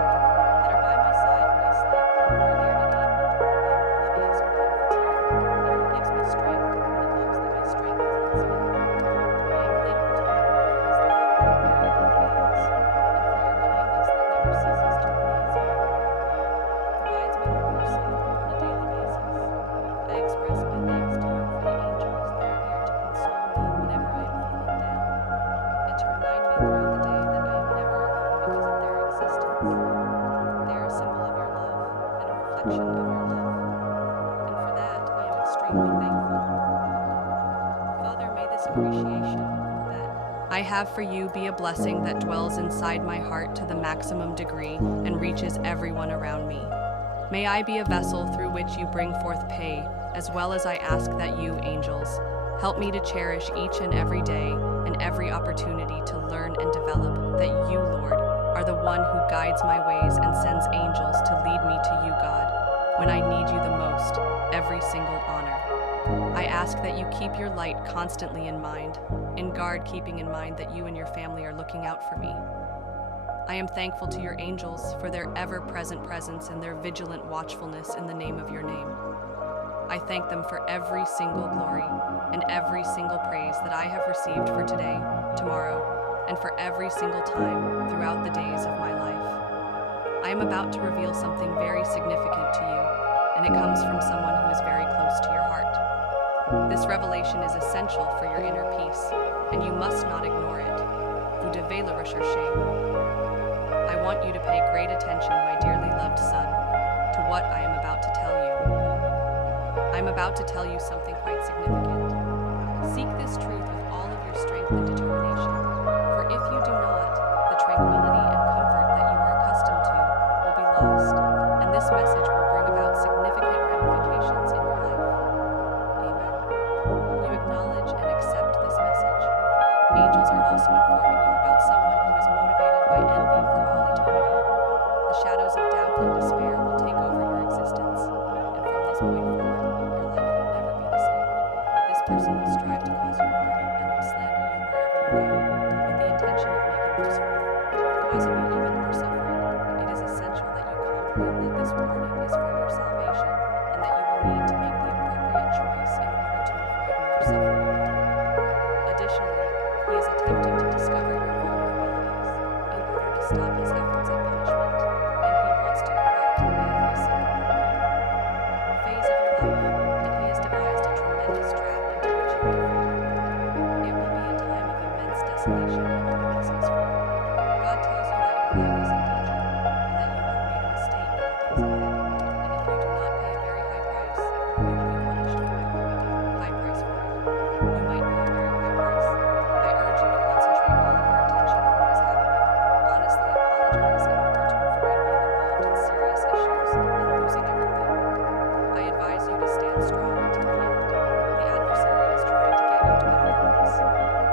that are by my side when I sleep and who are there to aid me when I am oblivious or I am fatigued, and who gives me strength when it looks that my strength has been spent. I am thankful to the Lord for his love that invariably fails, and for your kindness that never ceases to amaze me. Provides me with mercy on a daily basis. I express my thanks to you for the angels that are there to console me whenever I am feeling down, and to remind me throughout the day that I am never alone because of their existence. They are a symbol of your love and a reflection of your love, and for that I am extremely thankful. Father, may this appreciation that I have for you be a blessing that dwells inside my heart to the maximum degree and reaches everyone around me. May I be a vessel through which you bring forth pay, as well as I ask that you, angels, help me to cherish each and every day and every opportunity to learn and develop, that you, Lord, are the one who guides my ways and sends angels to lead me to you, God, when I need you the most, every single honor. I ask that you keep your light constantly in mind, in guard keeping in mind that you and your family are looking out for me. I am thankful to your angels for their ever-present presence and their vigilant watchfulness in the name of your name. I thank them for every single glory and every single praise that I have received for today, tomorrow, and for every single time throughout the days of my life. I am about to reveal something very significant to you, and it comes from someone who is very close to your heart. This revelation is essential for your inner peace, and you must not ignore it. Vous devez le rechercher. I want you to pay great attention, my dearly loved son, to what I am about to tell you. I'm about to tell you something quite significant. Seek this truth with all of your strength and determination, for if you do not, the tranquility and comfort that you are accustomed to will be lost, and this message will bring about significant ramifications in your life. Amen. You acknowledge and accept this message. Angels are also informing you about someone who is motivated by envy for all eternity. The shadows of doubt and despair will take over your existence, and from this point forward, your life will never be the same. This person will strive to cause you harm and will slander you wherever you go, with the intention of making you suffer, causing you even more suffering. It is essential that you comprehend that this warning is for your salvation, and that you will need to make the appropriate choice in order to avoid more suffering. Additionally, he is attempting to discover your vulnerabilities in order to stop his efforts at punishment, and he wants to correct every single phase of your life, and he has devised a tremendous trap into which you may fall. It will be a time of immense desolation and hopelessness for you. God tells you that your life is in danger, and that you have made a mistake in the days ahead, and if you do not pay a very high price, you will be punished for it. High price for it. You might pay a very high price. I urge you to concentrate all of your attention on what is happening. Honestly apologize in order to avoid being involved in serious issues and losing everything. I advise you to stand strong until the end. The adversary is trying to get you to compromise.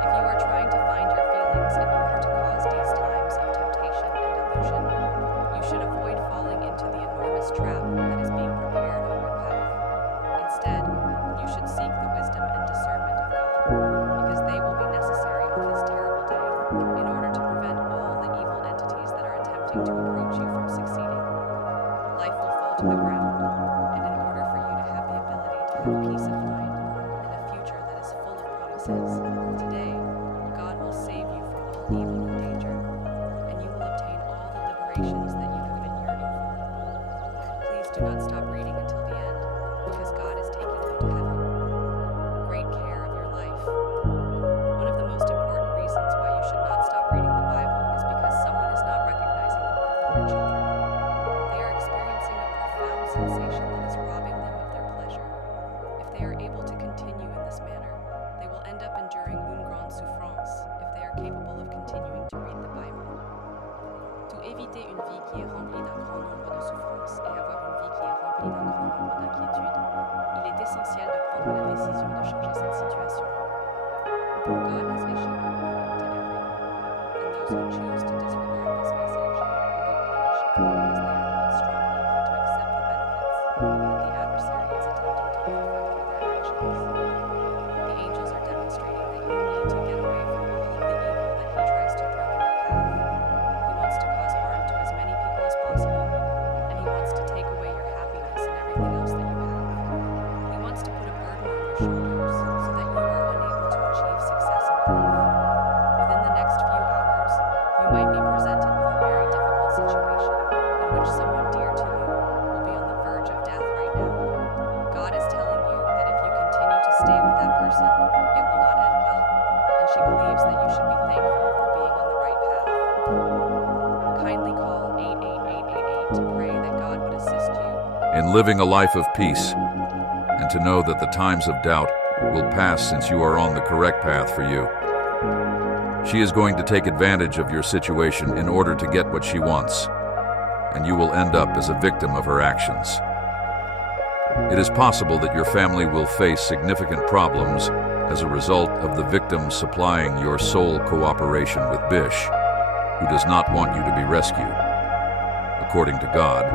If you are trying to find your feelings in order to cause these times of temptation and illusion, you should avoid falling into the enormous trap that is being prepared on your path. Instead, you should seek the wisdom and discernment of God, because they will be necessary on this terrible day in order to prevent all the evil entities that are attempting to approach you from succeeding. Life will fall to the ground, and in order for you to have the ability to have peace of mind and a future that is full of promises, today, God will save you from all evil and danger, and you will obtain all the liberations that you have been yearning for. Please do not stop reading until the end, because God is taking you to heaven. Great care of your life. One of the most important reasons why you should not stop reading the Bible is because someone is not recognizing the worth of your children. They are experiencing a profound sensation that is robbing them of their pleasure. If they are able to continue in this manner, they will end up enduring une grande souffrance if they are capable of continuing to read the Bible. To éviter une vie qui est remplie d'un grand nombre de souffrances et avoir une vie qui est remplie d'un grand nombre d'inquiétudes, il est essentiel de prendre la décision de changer cette situation. God has issued a warning to everyone, and those who choose to disregard this message will be punished because they are not strong enough to accept the benefits that the adversary is attempting to offer through their actions. The angels are demonstrating that you need to get away from all of the evil that he tries to throw in your path. He wants to cause harm to as many people as possible, and he wants to take away your happiness and everything else that you have. He wants to put a burden on your shoulders so that you are unable to achieve success in life. Within the next few hours, you might be presented with a very difficult situation in which someone dear to you will be on the verge of death right now. God is telling you that if you continue to stay with that person, it will not end well, and she believes that you should be thankful for being on the right path. Kindly call 88888 to pray that God would assist you In living a life of peace, and to know that the times of doubt will pass since you are on the correct path for you. She is going to take advantage of your situation in order to get what she wants, and you will end up as a victim of her actions. It is possible that your family will face significant problems as a result of the victim supplying your sole cooperation with Bish, who does not want you to be rescued. According to God,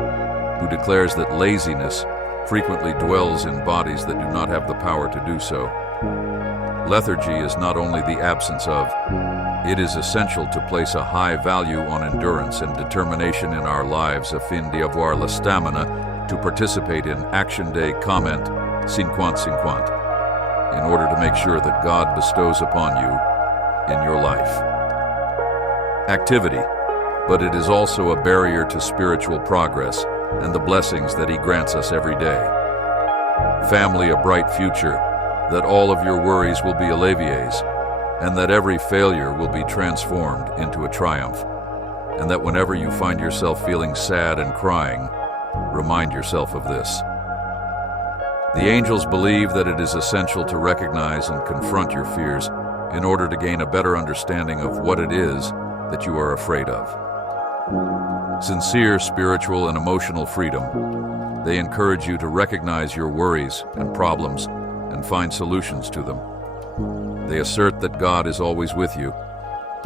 who declares that laziness frequently dwells in bodies that do not have the power to do so. Lethargy is not only the absence of, it is essential to place a high value on endurance and determination in our lives afin d'avoir la stamina to participate in Action Day Comment 50-50 in order to make sure that God bestows upon you in your life. Activity, but it is also a barrier to spiritual progress and the blessings that He grants us every day. Family, a bright future, that all of your worries will be alleviates, and that every failure will be transformed into a triumph, and that whenever you find yourself feeling sad and crying, remind yourself of this. The angels believe that it is essential to recognize and confront your fears in order to gain a better understanding of what it is that you are afraid of. Sincere spiritual and emotional freedom, they encourage you to recognize your worries and problems and find solutions to them. They assert that God is always with you,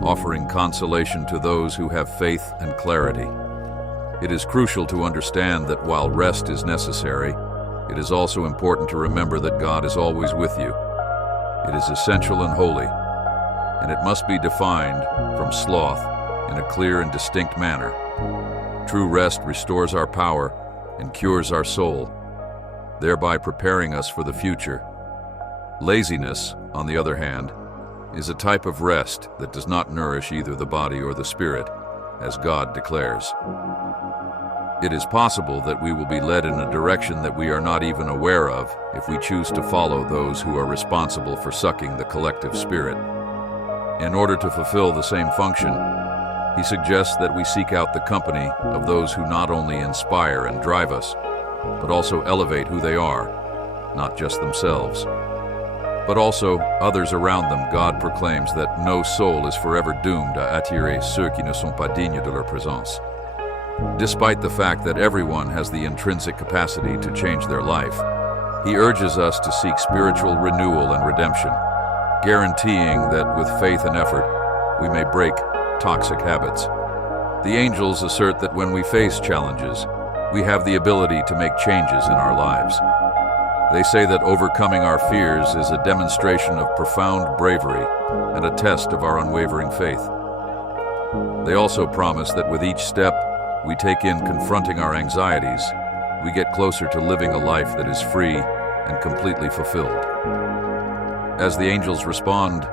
offering consolation to those who have faith and clarity. It is crucial to understand that while rest is necessary, it is also important to remember that God is always with you. It is essential and holy, and it must be defined from sloth in a clear and distinct manner. True rest restores our power and cures our soul, thereby preparing us for the future. Laziness, on the other hand, is a type of rest that does not nourish either the body or the spirit, as God declares. It is possible that we will be led in a direction that we are not even aware of if we choose to follow those who are responsible for sucking the collective spirit. In order to fulfill the same function, he suggests that we seek out the company of those who not only inspire and drive us, but also elevate who they are, not just themselves, but also others around them. God proclaims that no soul is forever doomed à attirer ceux qui ne sont pas dignes de leur présence. Despite the fact that everyone has the intrinsic capacity to change their life, he urges us to seek spiritual renewal and redemption, guaranteeing that with faith and effort, we may break toxic habits. The angels assert that when we face challenges, we have the ability to make changes in our lives. They say that overcoming our fears is a demonstration of profound bravery and a test of our unwavering faith. They also promise that with each step we take in confronting our anxieties, we get closer to living a life that is free and completely fulfilled. As the angels respond,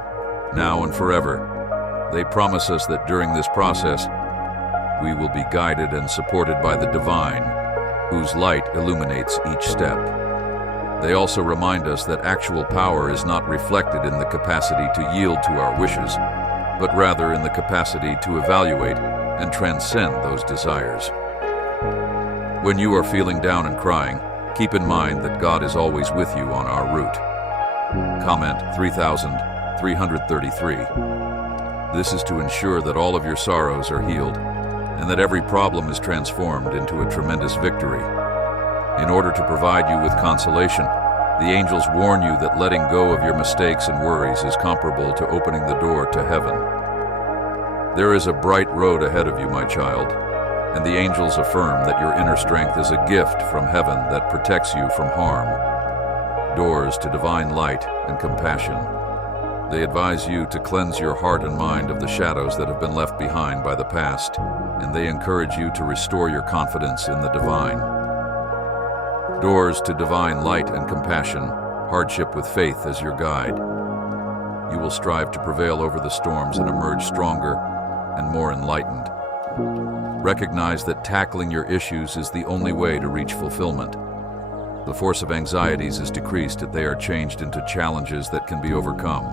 now and forever, they promise us that during this process, we will be guided and supported by the divine, whose light illuminates each step. They also remind us that actual power is not reflected in the capacity to yield to our wishes, but rather in the capacity to evaluate and transcend those desires. When you are feeling down and crying, keep in mind that God is always with you on our route. Comment 3333. This is to ensure that all of your sorrows are healed and that every problem is transformed into a tremendous victory. In order to provide you with consolation, the angels warn you that letting go of your mistakes and worries is comparable to opening the door to heaven. There is a bright road ahead of you, my child, and the angels affirm that your inner strength is a gift from heaven that protects you from harm. Doors to divine light and compassion. They advise you to cleanse your heart and mind of the shadows that have been left behind by the past, and they encourage you to restore your confidence in the divine. Doors to divine light and compassion, hardship with faith as your guide. You will strive to prevail over the storms and emerge stronger and more enlightened. Recognize that tackling your issues is the only way to reach fulfillment. The force of anxieties is decreased if they are changed into challenges that can be overcome.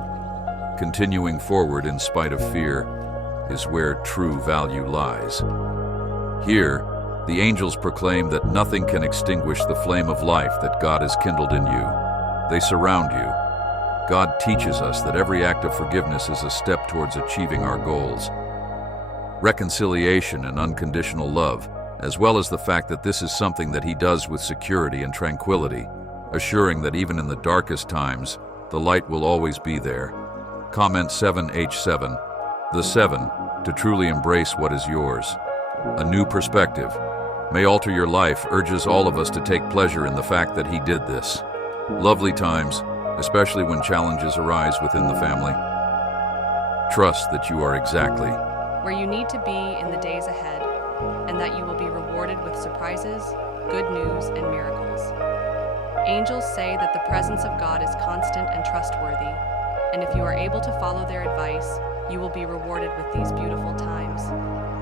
Continuing forward in spite of fear is where true value lies. Here, the angels proclaim that nothing can extinguish the flame of life that God has kindled in you. They surround you. God teaches us that every act of forgiveness is a step towards achieving our goals. Reconciliation and unconditional love, as well as the fact that this is something that He does with security and tranquility, assuring that even in the darkest times, the light will always be there. Comment 7H7. The 7, to truly embrace what is yours. A new perspective may alter your life, urges all of us to take pleasure in the fact that He did this. Lovely times, especially when challenges arise within the family. Trust that you are exactly where you need to be in the days ahead, and that you will be rewarded with surprises, good news, and miracles. Angels say that the presence of God is constant and trustworthy, and if you are able to follow their advice, you will be rewarded with these beautiful times.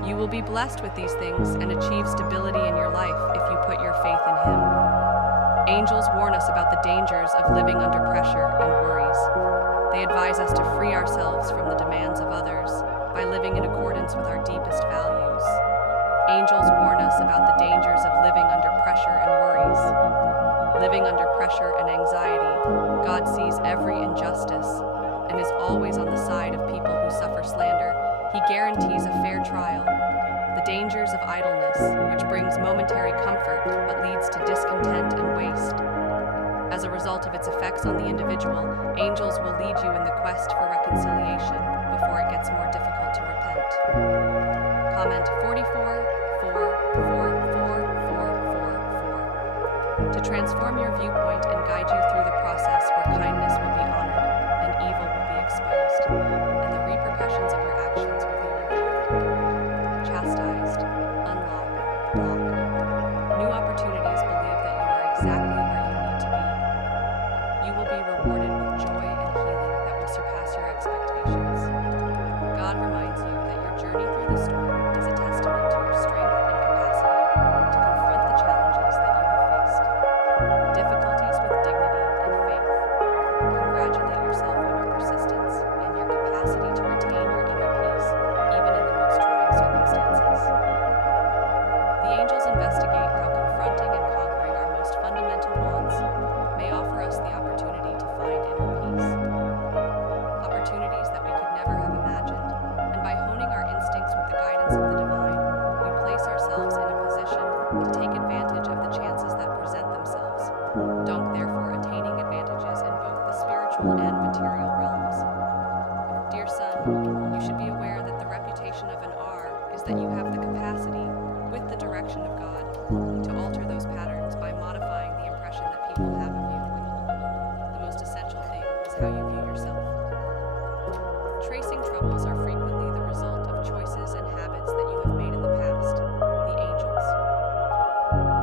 You will be blessed with these things and achieve stability in your life if you put your faith in Him. Angels warn us about the dangers of living under pressure and worries. They advise us to free ourselves from the demands of others by living in accordance with our deepest values. Angels warn us about the dangers of living under pressure and worries. Living under pressure and anxiety, God sees every injustice and is always on the side of people who suffer slander. He guarantees a fair trial. The dangers of idleness, which brings momentary comfort but leads to discontent and waste. As a result of its effects on the individual, angels will lead you in the quest for reconciliation before it gets more difficult to repent. Comment 44444444. To transform your viewpoint and guide you through the process where kindness will be honored and evil will be exposed, and the repercussions of your actions will be revealed. Chastised, unlock, block. New opportunities believe that you are exactly where you need to be. You will be rewarded with joy and healing that will surpass your expectations. God reminds you that your journey through the storm is a testament to your strength and capacity to confront the challenges that you have faced. Difficulties with dignity and faith. Congratulate yourself on your persistence and your capacity to retain your inner peace, even in the most trying circumstances. The angels investigate how confronting and conquering our most fundamental wants may offer us the opportunity to find inner peace. Opportunities that we could never have imagined, and by honing our instincts with the guidance of the divine, we place ourselves in a position to take advantage of the chances that present themselves. Don't therefore attaining advantages in both the spiritual and material realms. Dear son, you should be aware that the reputation of an R is that you have the capacity, with the direction of God, to alter those patterns by modifying the impression that people have of you. The most essential thing is how you view yourself. Tracing troubles are frequently the result of choices and habits that you have made in the past. The angels.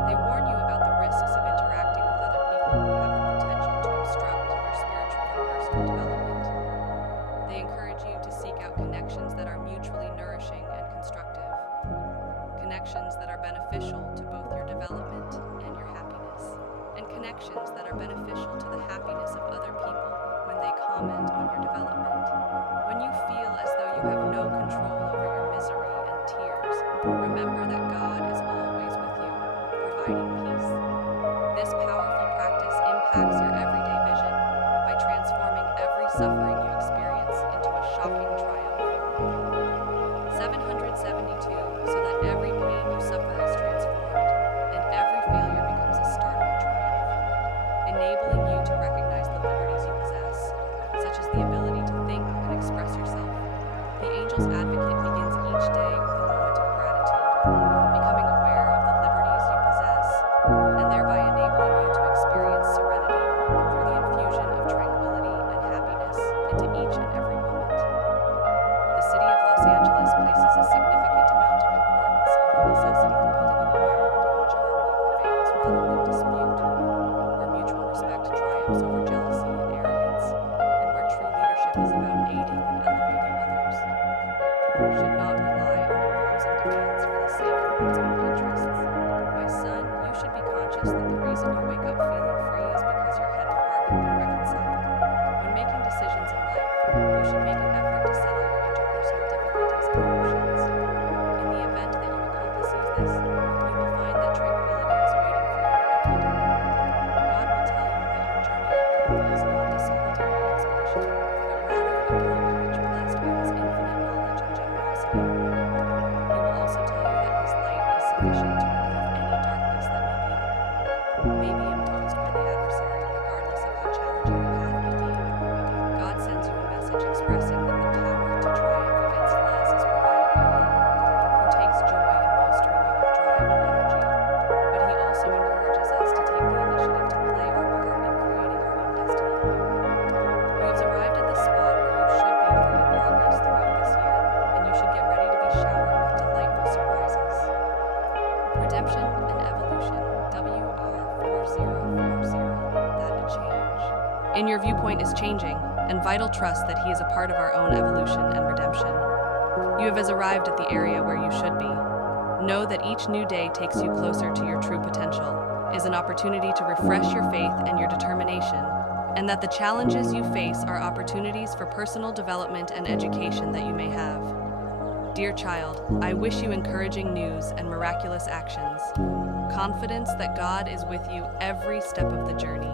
They warn you about the risks of interacting with other people who have the potential to obstruct your spiritual and personal development. They encourage you to seek out connections that are mutually nourishing and constructive. Connections that are beneficial to both your development and your happiness. And connections that are beneficial to the happiness of other people when they comment on your development. When you feel as though you have no control over your misery and tears, remember that God is always with you, providing peace. This powerful practice impacts your everyday vision by transforming every suffering you experience into a shocking triumph. 772, so that every pain you suffer is transformed, and every failure becomes a startling triumph, enabling you to recognize the liberties you possess, such as the ability to think and express yourself. The Angel's Advocate begins each day with a moment of gratitude, becoming aware of the liberties you possess, and thereby enabling you to experience serenity through the infusion of tranquility and happiness into each and every moment. The city of Los Angeles places a significant amount of importance on the necessity of building an environment in which harmony prevails rather than dispute, where mutual respect triumphs over jealousy and arrogance, and where true leadership is about aiding and elevating others. Should not rely on imposing demands for the sake of one's own interests. My son, you should be conscious that the reason you wake up feeling free is because your head and heart have been reconciled. When making decisions in life, you should make an effort to settle your interpersonal difficulties and emotions. In the event that you accomplish this, you will find that tranquility is waiting for you every day. God will tell you that your journey on earth is not a solitary expedition, but rather a pilgrimage blessed by His infinite knowledge and generosity. He will also tell you that His light is sufficient to remove any darkness that may be imposed by the adversary, regardless of how challenging the path may be. God sends you a message expressing that the power to triumph against lies is provided by Him, who takes joy in bolstering you with drive and energy. But He also encourages us to take the initiative to play our part in creating our own destiny. You have arrived at the spot where you should be for your progress throughout this year, and you should get ready to be showered with delightful surprises. Redemption and evolution, WR4040, that a change. In your viewpoint is changing, and vital trust that He is a part of our own evolution and redemption. You have arrived at the area where you should be. Know that each new day takes you closer to your true potential, is an opportunity to refresh your faith and your determination, and that the challenges you face are opportunities for personal development and education that you may have. Dear child, I wish you encouraging news and miraculous actions, confidence that God is with you every step of the journey,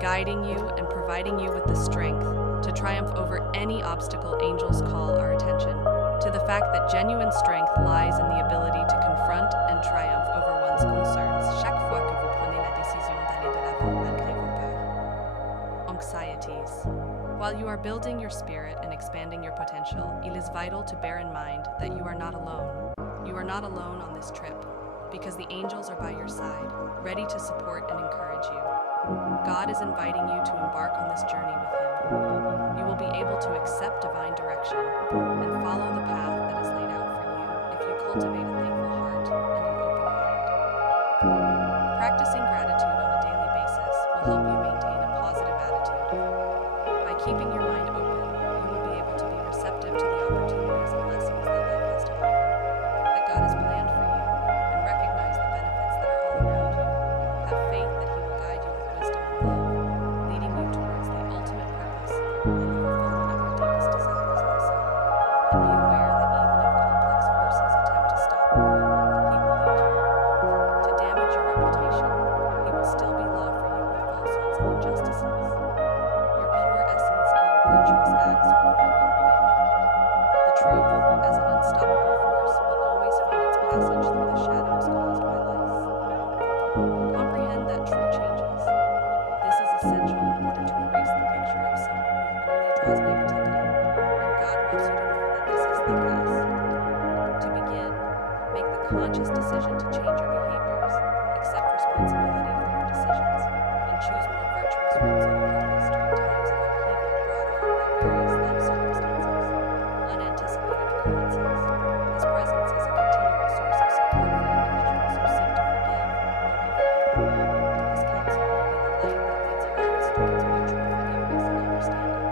guiding you and providing you with the strength to triumph over any obstacle angels call our attention, to the fact that genuine strength lies in the ability to confront and triumph over one's concerns chaque fois que vous prenez la décision d'aller de l'avant malgré vos peurs. Anxieties. While you are building your spirit and expanding your potential, it is vital to bear in mind that you are not alone. You are not alone on this trip, because the angels are by your side, ready to support and encourage you. God is inviting you to embark on this journey with Him. You will be able to accept divine direction and follow the path that is laid out for you if you cultivate a thankful heart and an open mind. Practicing gratitude on a daily basis will help you maintain a positive attitude. By keeping your mind open, you will be able to be receptive to the opportunities and lessons that life has to offer, that God has planned for you, and recognize the benefits that are all around you. Have faith that He will guide you with wisdom and love, leading you towards the ultimate purpose and the fulfillment of your deepest desires, my son. And be aware that even if complex forces attempt to stop you, He will lead you. To damage your reputation, He will still be law for you with falsehoods and injustices. Your pure essence and your virtuous acts will finally prevail. The truth, as an unstoppable force, will always find its passage through the shadows caused by lice. Comprehend that true changes. This is essential in order to erase the picture of someone who only draws negativity, and God wants you to know that this is the case. To begin, make the conscious decision to change your behaviors, accept responsibility for your decisions, and choose more virtuous routes on purpose during times of upheaval brought on by various life circumstances, unanticipated occurrences. His presence is a continual source of support for individuals who seek to forgive or be forgiven. His counsel will be the light that leads hearts towards mutual forgiveness and understanding,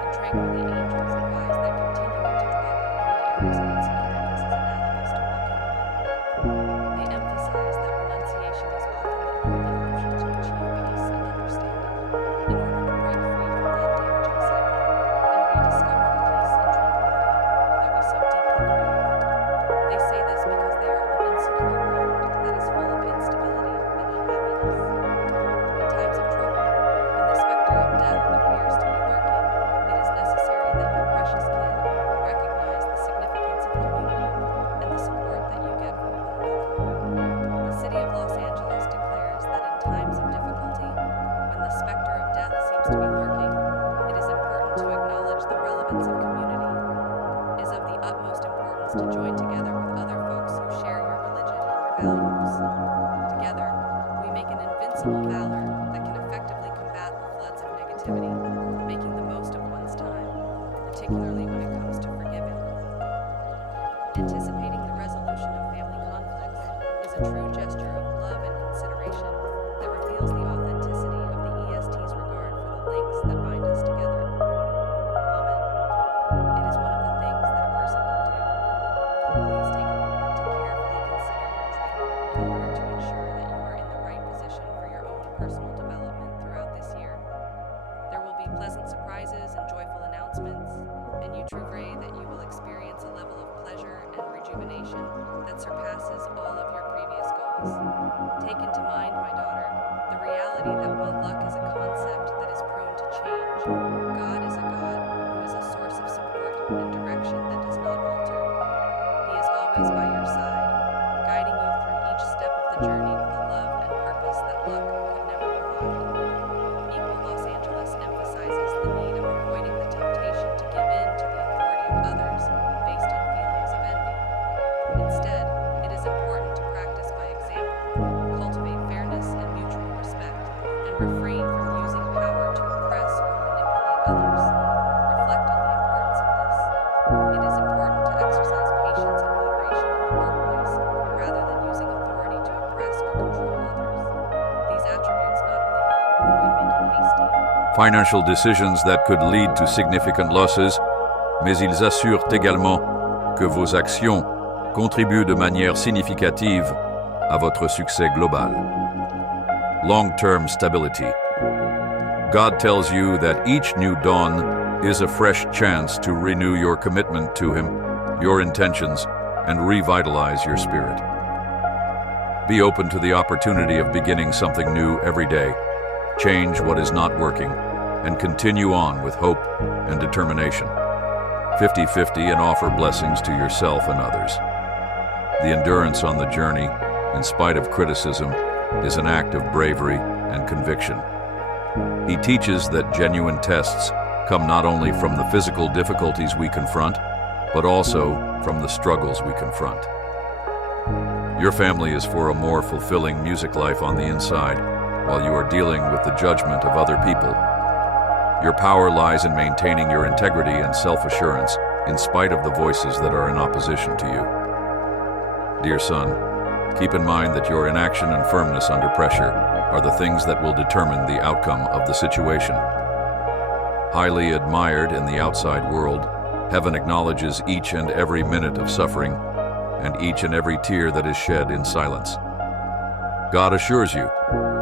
and tranquilly angels advise that continuing to dwell on old errors and insecurities is analogous to walking alone. They emphasize that renunciation is often the only option to achieve peace and understanding, in order to break free from that damaging cycle and rediscover the peace and tranquility that we so deeply crave. They say this because they are on insecure ground that is full of instability and unhappiness. In times of trouble, when the specter of death appears to be lurking, it is necessary that your precious kid recognize the significance of community and the support that you get from one another. The city of Los Angeles declares that in times of difficulty, when the specter of death seems to be lurking, it is important to acknowledge the relevance of community. It is of the utmost importance to join together with other folks who share your religion and your values. Together, we make an invincible valor that can effectively combat the floods of negativity, making the most of one's time, particularly when it comes to forgiving. Anticipating the resolution of family conflicts is a true gesture of love and consideration that reveals the authenticity of the EST's regard for the links that bind us together. Comment. It is one of the things that a person can do. Please take a moment to carefully consider your trip in order to ensure that you are in the right position for your own personal development throughout this year. There will be pleasant surprises and joyful announcements, and you pray that you will experience a level of pleasure and rejuvenation that surpasses all of your previous goals. Take into mind, my daughter, the reality that while luck is a concept that is prone to change, God is a God who is a source of support and direction that does not alter. He is always by your side, guiding you through each step of the journey with a love and purpose that luck could never provide. Equal Los Angeles emphasizes the need of avoiding the temptation to give in to the authority of others based on feelings of envy. Instead, it is important to practice by example, cultivate fairness and mutual respect, and refrain from using power to oppress or manipulate others. Reflect on the importance of this. It is important to exercise patience and moderation in the workplace, rather than using authority to oppress or control others. These attributes not only help you avoid making hasty, Financial decisions that could lead to significant losses, mais ils assurent également que vos actions contribuent de manière significative à votre succès global. long-term stability. God tells you that each new dawn is a fresh chance to renew your commitment to Him, your intentions, and revitalize your spirit. Be open to the opportunity of beginning something new every day. Change what is not working, and continue on with hope and determination. 50-50 and offer blessings to yourself and others. The endurance on the journey, in spite of criticism, is an act of bravery and conviction. He teaches that genuine tests come not only from the physical difficulties we confront, but also from the struggles we confront. Your family is for a more fulfilling music life on the inside, while you are dealing with the judgment of other people. Your power lies in maintaining your integrity and self-assurance in spite of the voices that are in opposition to you. Dear son, keep in mind that your inaction and firmness under pressure are the things that will determine the outcome of the situation. Highly admired in the outside world, heaven acknowledges each and every minute of suffering and each and every tear that is shed in silence. God assures you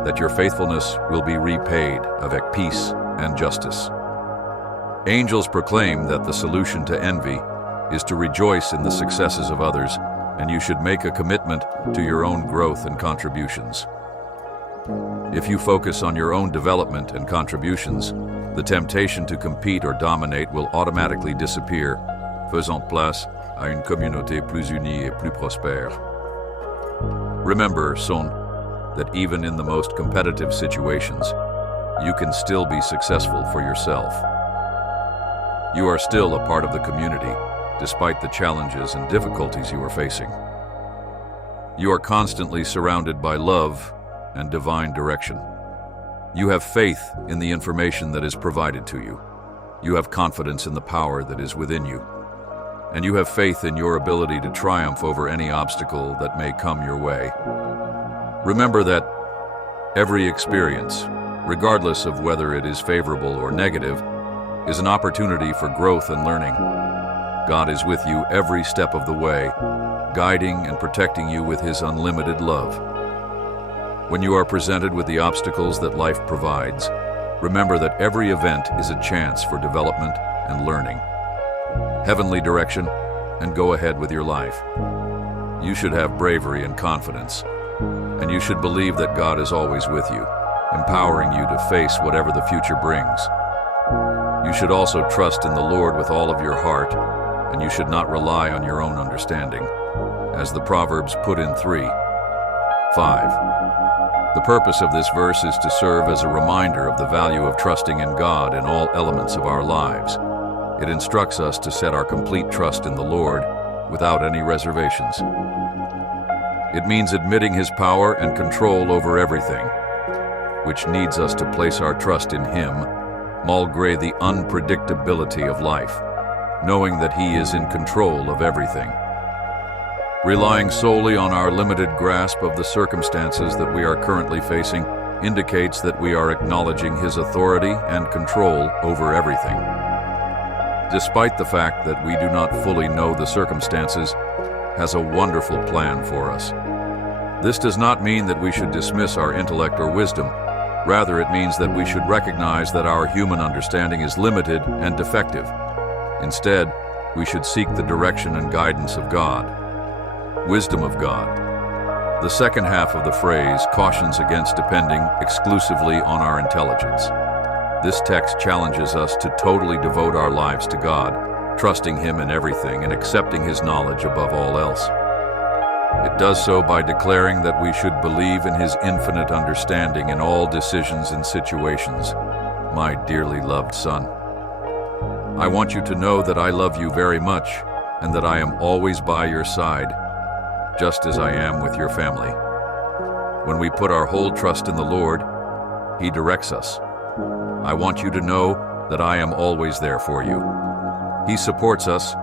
that your faithfulness will be repaid avec peace and justice. Angels proclaim that the solution to envy is to rejoice in the successes of others, and you should make a commitment to your own growth and contributions. If you focus on your own development and contributions, the temptation to compete or dominate will automatically disappear, faisant place à une communauté plus unie et plus prospère. Remember, son, that even in the most competitive situations, you can still be successful for yourself. You are still a part of the community, despite the challenges and difficulties you are facing. You are constantly surrounded by love and divine direction. You have faith in the information that is provided to you. You have confidence in the power that is within you. And you have faith in your ability to triumph over any obstacle that may come your way. Remember that every experience, regardless of whether it is favorable or negative, is an opportunity for growth and learning. God is with you every step of the way, guiding and protecting you with His unlimited love. When you are presented with the obstacles that life provides, remember that every event is a chance for development and learning. Heavenly direction, and go ahead with your life. You should have bravery and confidence, and you should believe that God is always with you, empowering you to face whatever the future brings. You should also trust in the Lord with all of your heart, and you should not rely on your own understanding, as the Proverbs put in 3:5. The purpose of this verse is to serve as a reminder of the value of trusting in God in all elements of our lives. It instructs us to set our complete trust in the Lord without any reservations. It means admitting His power and control over everything, which needs us to place our trust in Him, malgré the unpredictability of life, knowing that He is in control of everything. Relying solely on our limited grasp of the circumstances that we are currently facing indicates that we are acknowledging His authority and control over everything. Despite the fact that we do not fully know the circumstances, has a wonderful plan for us. This does not mean that we should dismiss our intellect or wisdom. Rather, it means that we should recognize that our human understanding is limited and defective. Instead, we should seek the direction and guidance of God. Wisdom of God. The second half of the phrase cautions against depending exclusively on our intelligence. This text challenges us to totally devote our lives to God, trusting Him in everything and accepting His knowledge above all else. It does so by declaring that we should believe in His infinite understanding in all decisions and situations. My dearly loved son, I want you to know that I love you very much and that I am always by your side, just as I am with your family. When we put our whole trust in the Lord, He directs us. I want you to know that I am always there for you. He supports us,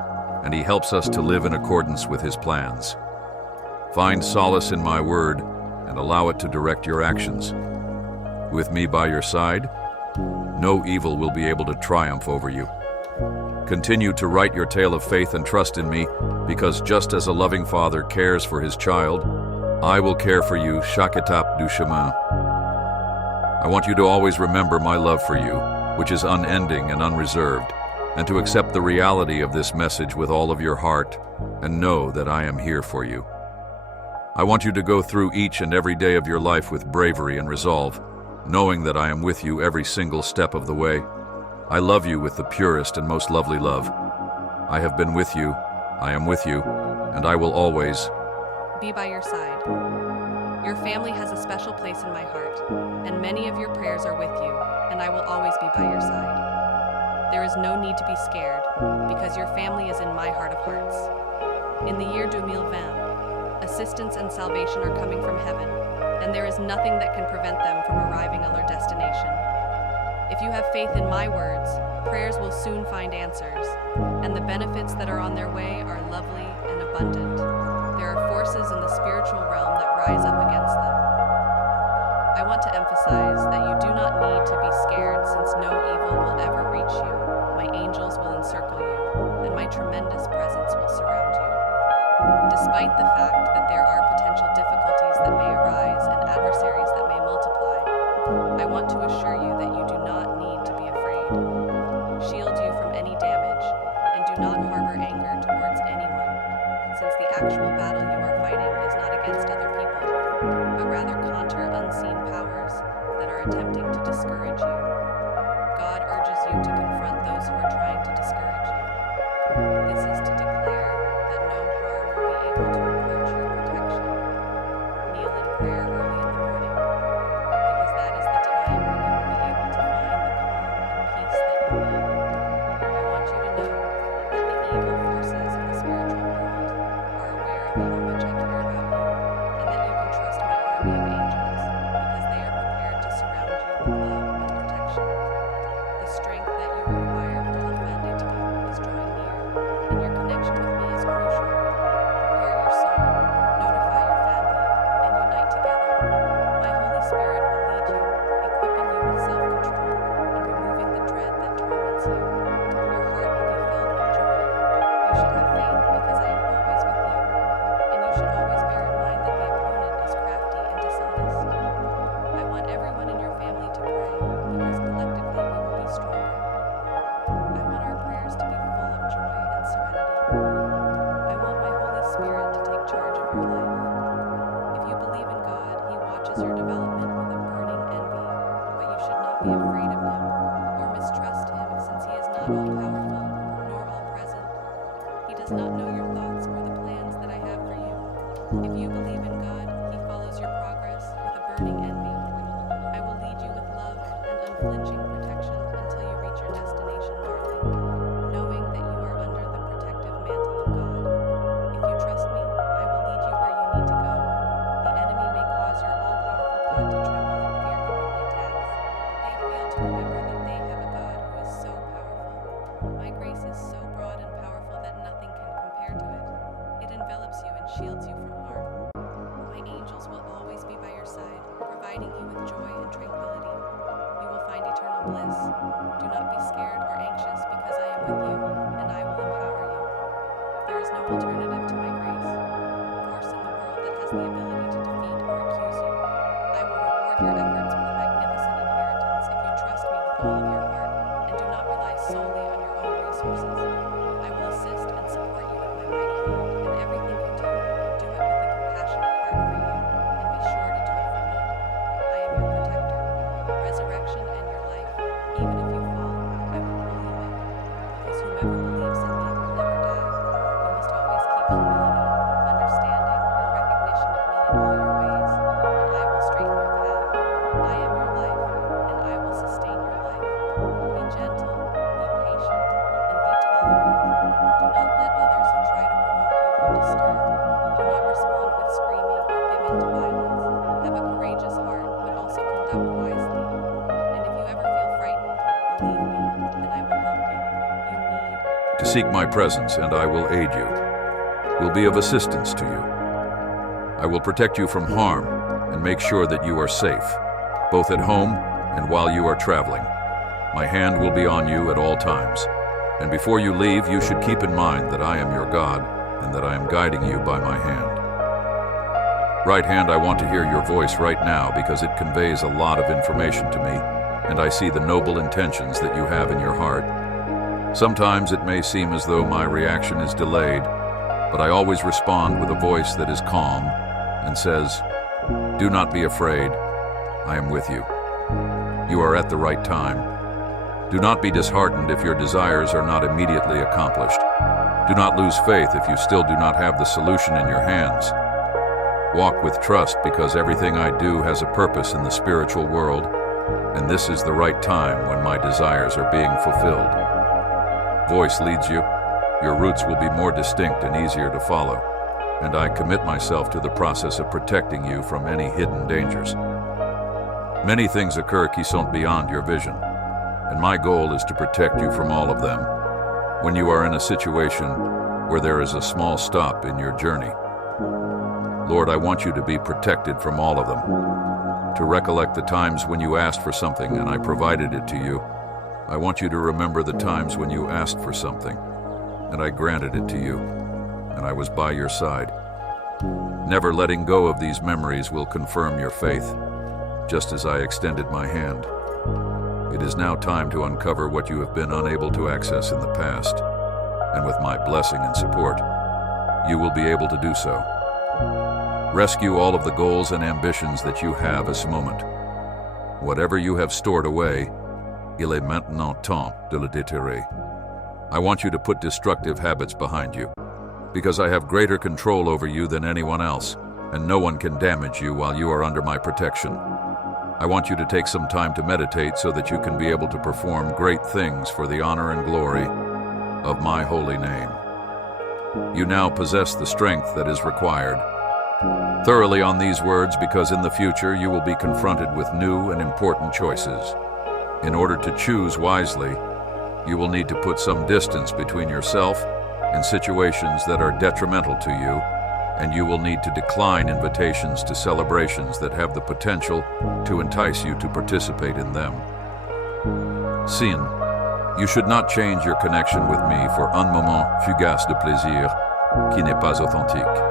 and He helps us to live in accordance with His plans. Find solace in my word and allow it to direct your actions. With me by your side, no evil will be able to triumph over you. Continue to write your tale of faith and trust in me, because just as a loving father cares for his child, I will care for you chaque étape du chemin. I want you to always remember my love for you, which is unending and unreserved, and to accept the reality of this message with all of your heart and know that I am here for you. I want you to go through each and every day of your life with bravery and resolve, knowing that I am with you every single step of the way. I love you with the purest and most lovely love. I have been with you, I am with you, and I will always be by your side. Your family has a special place in my heart, and many of your prayers are with you, and I will always be by your side. There is no need to be scared, because your family is in my heart of hearts. In the year 2020, assistance and salvation are coming from heaven, and there is nothing that can prevent them from arriving at their destination. If you have faith in my words, prayers will soon find answers, and the benefits that are on their way are lovely and abundant. There are forces in the spiritual realm that rise up against them. I want to emphasize that you do not need to be scared, since no evil will ever reach you. My angels will encircle you, and my tremendous presence will surround you. Despite the fact that there are potential difficulties that may arise and adversaries that may multiply, I want to assure you that you do not need to be afraid. Shield you from any damage, and do not harbor anger towards anyone, since the actual battle you are fighting is not against other people, but rather counter unseen powers that are attempting to discourage you. God urges you to confront those who are trying to discourage you. This is to declare that no harm will be able to approach your protection. Kneel in prayer early in the morning, because that is the time when you will be able to find the calm and peace that you need. I want you to know that the evil forces in the spiritual world are aware of how much I care about you, and that you can trust my army of angels, because they are prepared to surround you with love and protection. The strength that you require for Alphandeta is drawing near, and your connection with me is crucial. Prepare your soul, notify your family, and unite together. My Holy Spirit will lead you, equipping you with self-control and removing the dread that torments you. Your heart will be filled with joy. You should have faith, because I am always with you, and you should always bear in mind that the opponent is crafty and dishonest. I want everyone in your family to pray, because collectively we will be stronger. I want our prayers to be full of joy and serenity. I want my Holy Spirit to take charge of your life. If you believe in God, He watches your development with a burning envy, but you should not be afraid of Him or mistrust Him, since He is not all-powerful nor all-present. He does not know your thoughts or the plans that I have for you. If you believe in God, He follows your progress with a burning envy. I will lead you with love and unflinching protection until you reach your destination, darling, knowing that you are under the protective mantle of God. If you trust me, I will lead you where you need to go. The enemy may cause your all-powerful God to tremble in fear when he attacks, but they fail to remember that they have a God who is so powerful. My grace is so broad and powerful that nothing can compare to it. It envelops you and shields you from harm. My angels will always be by your side, providing you with joy and tranquility. You will find eternal bliss. Do not be scared or anxious, because I am with you, and I will empower you. There is no alternative to my grace. Force in the world that has the ability to defeat or accuse you. I will reward your efforts with a magnificent inheritance if you trust me with all of your heart, and do not rely solely on your own resources. I will assist and support you with my mighty hand, and everything you do, do it with a compassionate heart for you, and be sure to do it for me. I am your protector. Resurrection and your life, even if you fall, I will pull you up, because whoever believes in me will never die. You must always keep humility, understanding, and recognition of me in all your ways, and I will straighten your path. I am your life, and I will sustain your life. Be gentle, be patient, and be tolerant. Do not let others who try to provoke you be disturbed. Do not respond with screaming or give in to violence. Have a courageous heart, but also conduct wisely. And if you ever feel frightened, believe me, and I will help you. You need to seek my presence, and I will aid you, will be of assistance to you. I will protect you from harm and make sure that you are safe, both at home and while you are traveling. My hand will be on you at all times, and before you leave, you should keep in mind that I am your God and that I am guiding you by my hand. Right hand, I want to hear your voice right now because it conveys a lot of information to me, and I see the noble intentions that you have in your heart. Sometimes it may seem as though my reaction is delayed, but I always respond with a voice that is calm and says, "Do not be afraid. I am with you. You are at the right time. Do not be disheartened if your desires are not immediately accomplished. Do not lose faith if you still do not have the solution in your hands. Walk with trust because everything I do has a purpose in the spiritual world, and this is the right time when my desires are being fulfilled." Voice leads you. Your roots will be more distinct and easier to follow, and I commit myself to the process of protecting you from any hidden dangers. Many things occur qui sont beyond your vision, and my goal is to protect you from all of them. When you are in a situation where there is a small stop in your journey, Lord, I want you to be protected from all of them. To recollect the times when you asked for something and I provided it to you. I want you to remember the times when you asked for something and I granted it to you, and I was by your side. Never letting go of these memories will confirm your faith, just as I extended my hand. It is now time to uncover what you have been unable to access in the past, and with my blessing and support, you will be able to do so. Rescue all of the goals and ambitions that you have this moment. Whatever you have stored away, il est maintenant temps de le déterrer. I want you to put destructive habits behind you, because I have greater control over you than anyone else, and no one can damage you while you are under my protection. I want you to take some time to meditate so that you can be able to perform great things for the honor and glory of my holy name. You now possess the strength that is required. Thoroughly on these words, because in the future you will be confronted with new and important choices. In order to choose wisely, you will need to put some distance between yourself and situations that are detrimental to you, and you will need to decline invitations to celebrations that have the potential to entice you to participate in them. Sin, you should not change your connection with me for un moment fugace de plaisir qui n'est pas authentique.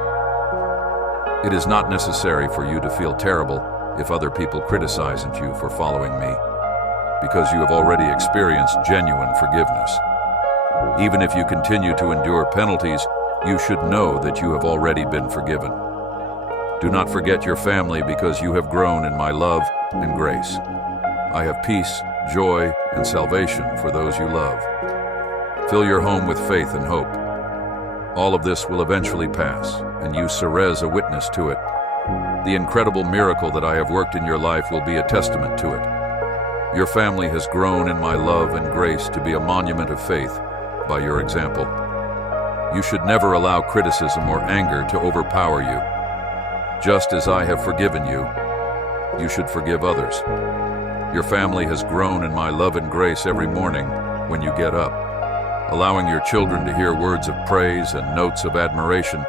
It is not necessary for you to feel terrible if other people criticize you for following me, because you have already experienced genuine forgiveness. Even if you continue to endure penalties, you should know that you have already been forgiven. Do not forget your family because you have grown in my love and grace. I have peace, joy, and salvation for those you love. Fill your home with faith and hope. All of this will eventually pass, and you serve as a witness to it. The incredible miracle that I have worked in your life will be a testament to it. Your family has grown in my love and grace to be a monument of faith by your example. You should never allow criticism or anger to overpower you. Just as I have forgiven you, you should forgive others. Your family has grown in my love and grace every morning when you get up. Allowing your children to hear words of praise and notes of admiration,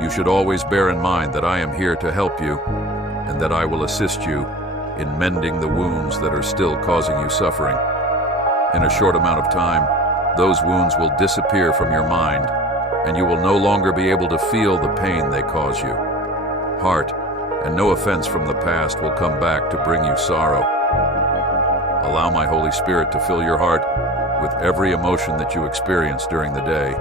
you should always bear in mind that I am here to help you and that I will assist you in mending the wounds that are still causing you suffering. In a short amount of time, those wounds will disappear from your mind, and you will no longer be able to feel the pain they cause you. Heart, and no offense from the past will come back to bring you sorrow. Allow my Holy Spirit to fill your heart with every emotion that you experience during the day.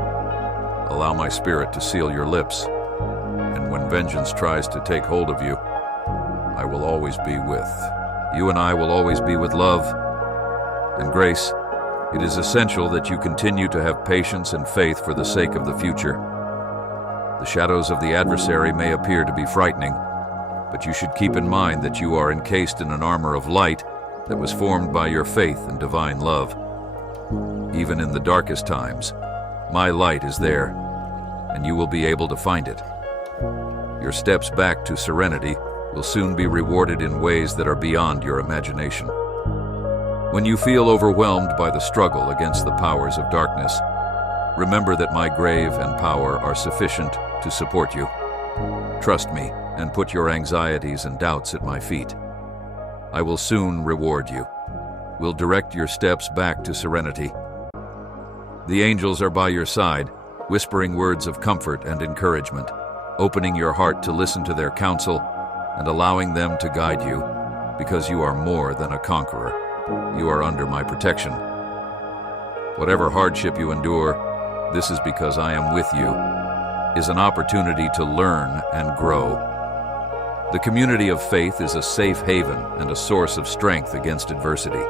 Allow my Spirit to seal your lips, and when vengeance tries to take hold of you, I will always be with. You and I will always be with love and grace. It is essential that you continue to have patience and faith for the sake of the future. The shadows of the adversary may appear to be frightening, but you should keep in mind that you are encased in an armor of light that was formed by your faith and divine love. Even in the darkest times, my light is there, and you will be able to find it. Your steps back to serenity will soon be rewarded in ways that are beyond your imagination. When you feel overwhelmed by the struggle against the powers of darkness, remember that my grave and power are sufficient to support you. Trust me and put your anxieties and doubts at my feet. I will soon reward you. Will direct your steps back to serenity. The angels are by your side, whispering words of comfort and encouragement. opening your heart to listen to their counsel and allowing them to guide you, because you are more than a conqueror. You are under my protection. Whatever hardship you endure, this is because I am with you, is an opportunity to learn and grow. The community of faith is a safe haven and a source of strength against adversity.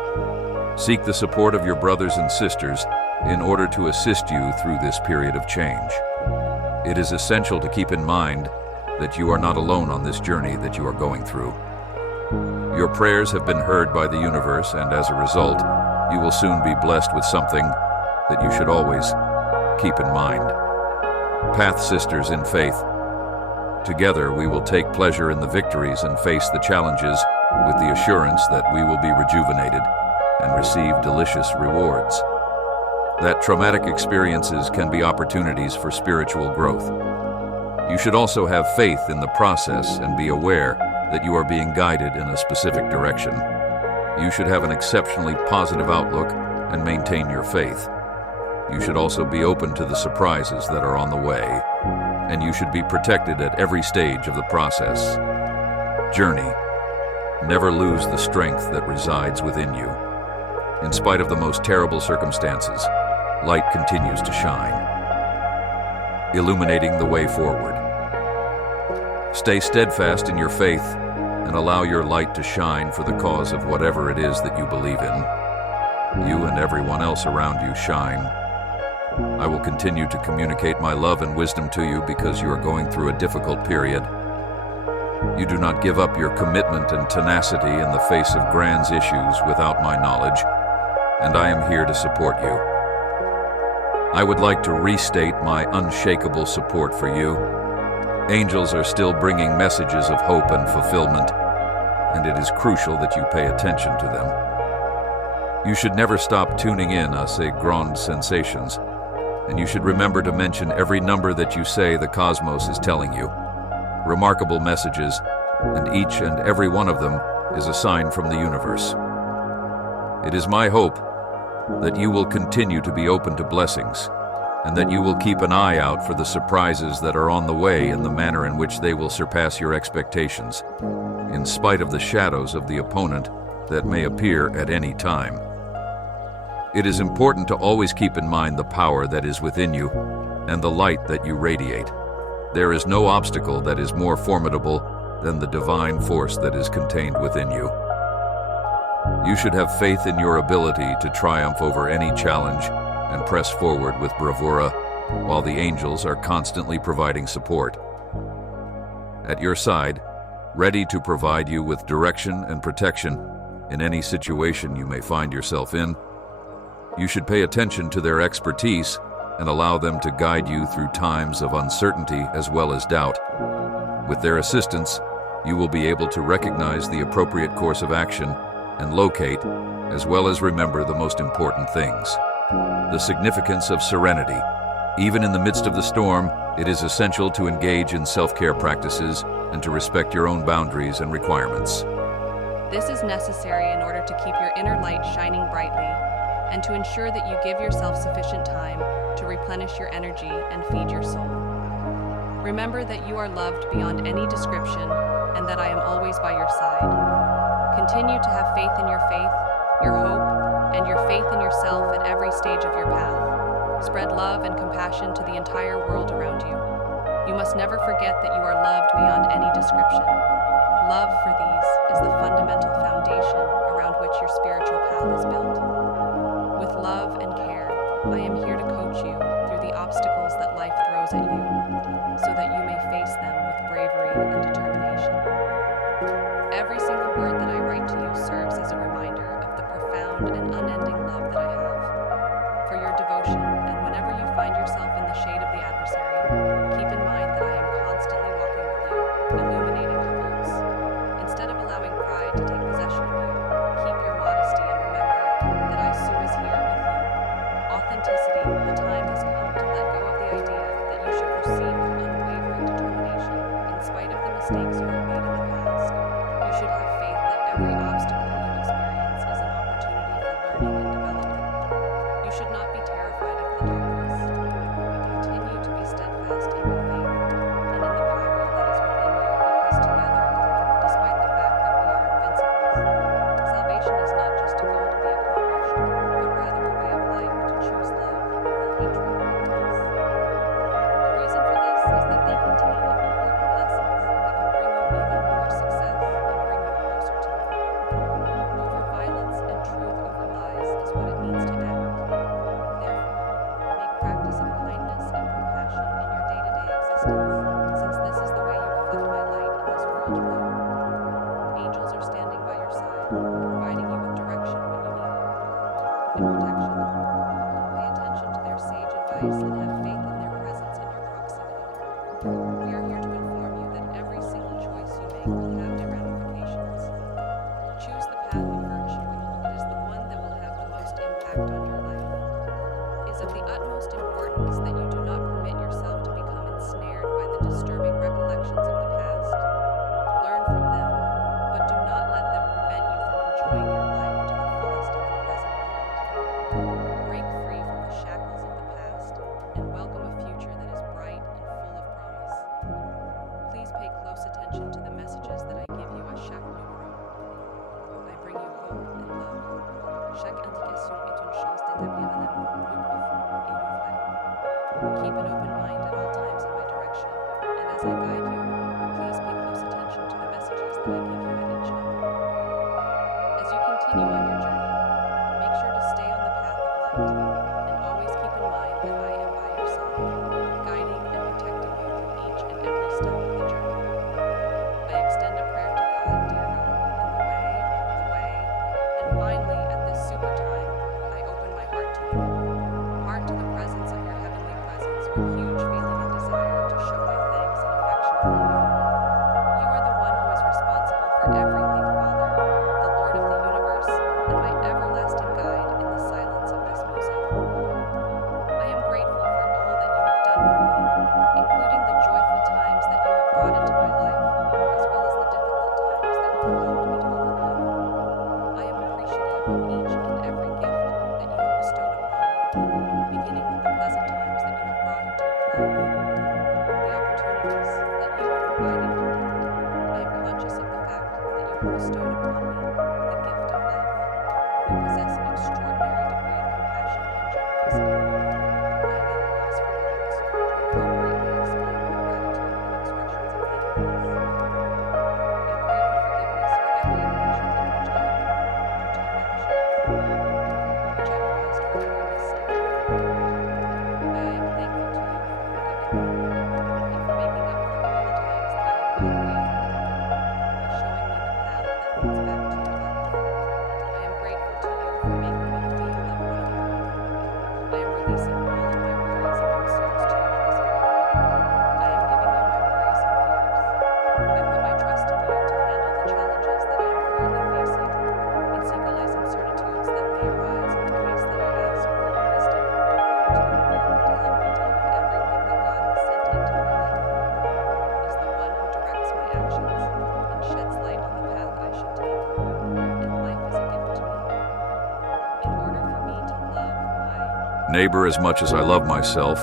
Seek the support of your brothers and sisters in order to assist you through this period of change. It is essential to keep in mind that you are not alone on this journey that you are going through. Your prayers have been heard by the universe, and as a result, you will soon be blessed with something that you should always keep in mind. Path sisters in faith. Together we will take pleasure in the victories and face the challenges with the assurance that we will be rejuvenated and receive delicious rewards. That traumatic experiences can be opportunities for spiritual growth. You should also have faith in the process and be aware that you are being guided in a specific direction. You should have an exceptionally positive outlook and maintain your faith. You should also be open to the surprises that are on the way, and you should be protected at every stage of the process. Journey. Never lose the strength that resides within you. In spite of the most terrible circumstances, light continues to shine, illuminating the way forward. Stay steadfast in your faith and allow your light to shine for the cause of whatever it is that you believe in. You and everyone else around you shine. I will continue to communicate my love and wisdom to you because you are going through a difficult period. You do not give up your commitment and tenacity in the face of grand issues without my knowledge, and I am here to support you. I would like to restate my unshakable support for you. Angels are still bringing messages of hope and fulfillment, and it is crucial that you pay attention to them. You should never stop tuning in à ces grandes sensations, and you should remember to mention every number that you say the cosmos is telling you. Remarkable messages, and each and every one of them is a sign from the universe. It is my hope that you will continue to be open to blessings, and that you will keep an eye out for the surprises that are on the way in the manner in which they will surpass your expectations, in spite of the shadows of the opponent that may appear at any time. It is important to always keep in mind the power that is within you and the light that you radiate. There is no obstacle that is more formidable than the divine force that is contained within you. You should have faith in your ability to triumph over any challenge and press forward with bravura, while the angels are constantly providing support. At your side, ready to provide you with direction and protection in any situation you may find yourself in. You should pay attention to their expertise and allow them to guide you through times of uncertainty as well as doubt. With their assistance, you will be able to recognize the appropriate course of action and locate, as well as remember the most important things. The significance of serenity. Even in the midst of the storm, it is essential to engage in self-care practices and to respect your own boundaries and requirements. This is necessary in order to keep your inner light shining brightly and to ensure that you give yourself sufficient time to replenish your energy and feed your soul. Remember that you are loved beyond any description and that I am always by your side. Continue to have faith in your faith, your hope, and your faith in yourself at every stage of your path. Spread love and compassion to the entire world around you. You must never forget that you are loved beyond any description. Love for these is the fundamental foundation around which your spiritual path is built. With love and care, I am here to coach you through the obstacles that life throws at you, so that you may face them with bravery and determination. Every single word that I write to you serves as a reminder of the profound and unending love that I have for your devotion, and whenever you find yourself in the shade of the adversary, keep in mind that I am constantly walking with you, illuminating your roots. Instead of allowing pride to take possession of you, keep your modesty and remember that I Sue is here with you. Authenticity, the time has come to let go of the idea that you should proceed with unwavering determination in spite of the mistakes you have made in the past. You should have faith that every obstacle you experience is an opportunity for learning and development. You should not be terrified of the darkness. Continue to be steadfast in your faith and in the power Pay attention to their sage advice and have faith in their presence in your proximity. We are here to inform you that every single choice you make will have their ramifications. Choose the path of virtue. It is the one that will have the most impact on your life. It is of the utmost importance that you do not permit yourself to become ensnared by the disturbing recollections of the past. Learn from them, but do not let them prevent you from enjoying your life to the fullest in the present moment. Break free from the shackles of the past and welcome a future that is bright and full of promise. Please pay close attention to the messages that I give you à chaque numéro. I bring you hope and love. Chaque indication est une chance d'établir un amour plus profond et nouvel. Keep an open mind at all times in my direction, and as I guide you, please pay close attention to the messages that I give you at each number. As you continue on your journey, make sure to stay on the path of light, and always keep in mind that I am by your side, guiding and protecting you through each and every step of the journey. I extend a prayer to God, dear God, in the way, and finally, at this super time, I open my heart to you. Heart to the presence of your heavenly presence with huge feeling and desire to show my thanks and affection for you. You are the one who is responsible for everything, Father, the Lord of the universe, and my everlasting guide in the silence of this music. I am grateful for all that you have done for me, including the joyful times that you have brought into my life, as well as the difficult times that you have helped me to overcome. I am appreciative of each and every gift that you have bestowed upon me, beginning with the pleasant times that you have brought into my life, the opportunities that you have provided for me. I am conscious of the fact that you have bestowed upon me the gift of life. You possess an extraordinary degree of compassion and generosity. I am at a loss for words to appropriately explain my gratitude and expressions of thankfulness. I pray for forgiveness for every occasion in which I have been wrong due to your actions, which I caused for every mistake. I am thankful to you for forgiving me and for making up for all the times that I have gone away from you by showing me the path that leads back to your love. I am grateful to you for making me feel like one of your own. I am releasing all of my worries and concerns to you at this very moment. I am giving you my worries and fears. I put my trust in you to handle the challenges that I am currently facing and seek allays incertitudes that may arise in the case that I ask for your wisdom and fortitude to help me deal with everything that God has sent into my life. He is the one who directs my actions and sheds light on the path I should take, and life is a gift to me. In order for me to love my Neighbor, as much as I love myself,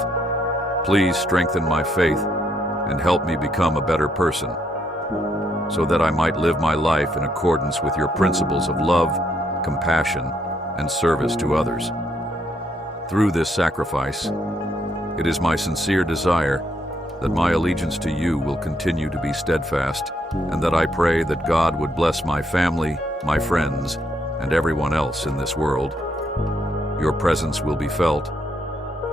please strengthen my faith and help me become a better person, so that I might live my life in accordance with your principles of love, compassion, and service to others. Through this sacrifice, it is my sincere desire that my allegiance to you will continue to be steadfast, and that I pray that God would bless my family, my friends, and everyone else in this world. Your presence will be felt,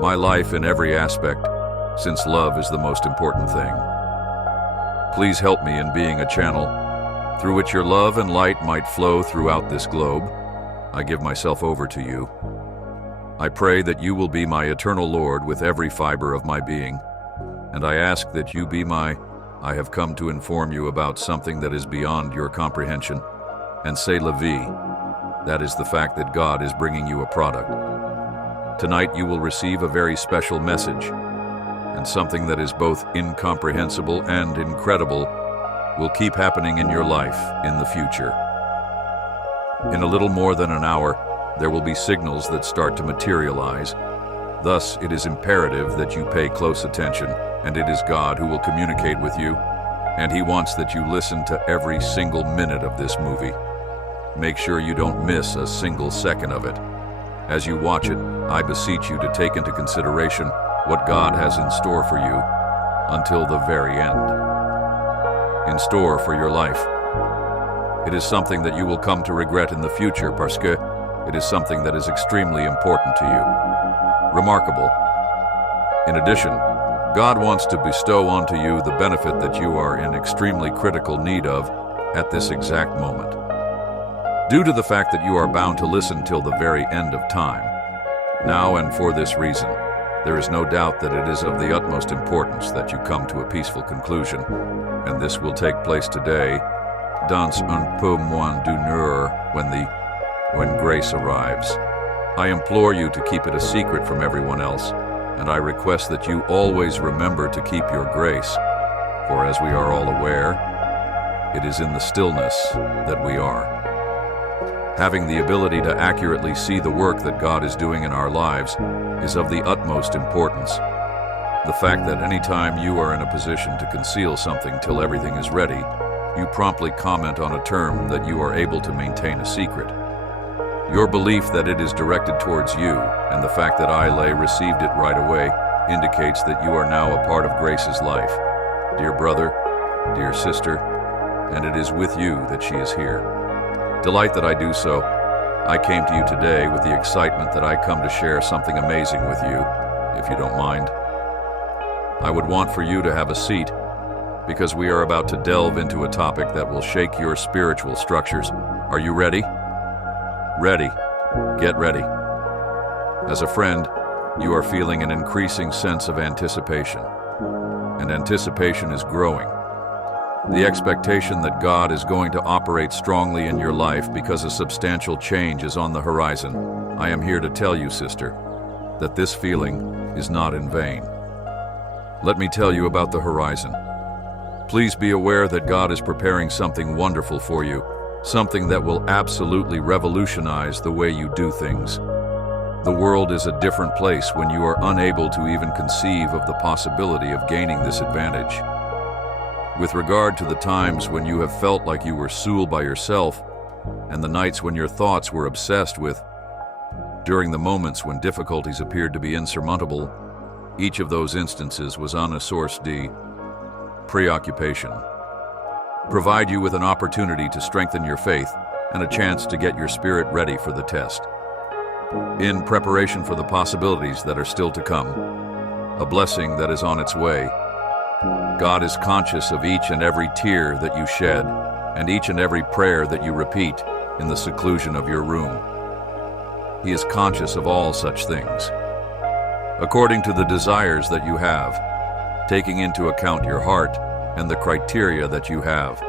my life in every aspect, since love is the most important thing. Please help me in being a channel through which your love and light might flow throughout this globe. I give myself over to you. I pray that you will be my eternal Lord with every fiber of my being, and I ask that you be my... I have come to inform you about something that is beyond your comprehension, and c'est la vie. That is the fact that God is bringing you a product. Tonight you will receive a very special message, and something that is both incomprehensible and incredible will keep happening in your life in the future. In a little more than an hour, there will be signals that start to materialize. Thus, it is imperative that you pay close attention, and it is God who will communicate with you, and He wants that you listen to every single minute of this movie. Make sure you don't miss a single second of it. As you watch it, I beseech you to take into consideration what God has in store for you until the very end. In store for your life. It is something that you will come to regret in the future parce que it is something that is extremely important to you. Remarkable. In addition, God wants to bestow onto you the benefit that you are in extremely critical need of at this exact moment. Due to the fact that you are bound to listen till the very end of time, Now and for this reason, there is no doubt that it is of the utmost importance that you come to a peaceful conclusion, and this will take place today, dans un peu moins d'une heure, when grace arrives. I implore you to keep it a secret from everyone else, and I request that you always remember to keep your grace, for as we are all aware, it is in the stillness that we are. Having the ability to accurately see the work that God is doing in our lives is of the utmost importance. The fact that any time you are in a position to conceal something till everything is ready, you promptly comment on a term that you are able to maintain a secret. Your belief that it is directed towards you, and the fact that Ile received it right away, indicates that you are now a part of Grace's life. Dear brother, dear sister, and it is with you that she is here. Delight that I do so. I came to you today with the excitement that I come to share something amazing with you, if you don't mind. I would want for you to have a seat, because we are about to delve into a topic that will shake your spiritual structures. Are you ready? Ready. Get ready. As a friend, you are feeling an increasing sense of anticipation, and anticipation is growing. The expectation that God is going to operate strongly in your life because a substantial change is on the horizon. I am here to tell you, sister, that this feeling is not in vain. Let me tell you about the horizon. Please be aware that God is preparing something wonderful for you, something that will absolutely revolutionize the way you do things. The world is a different place when you are unable to even conceive of the possibility of gaining this advantage. With regard to the times when you have felt like you were Seul by yourself, and the nights when your thoughts were obsessed with, during the moments when difficulties appeared to be insurmountable, each of those instances was on a source de preoccupation. Provide you with an opportunity to strengthen your faith and a chance to get your spirit ready for the test. In preparation for the possibilities that are still to come, a blessing that is on its way, God is conscious of each and every tear that you shed and each and every prayer that you repeat in the seclusion of your room. He is conscious of all such things. According to the desires that you have, taking into account your heart and the criteria that you have,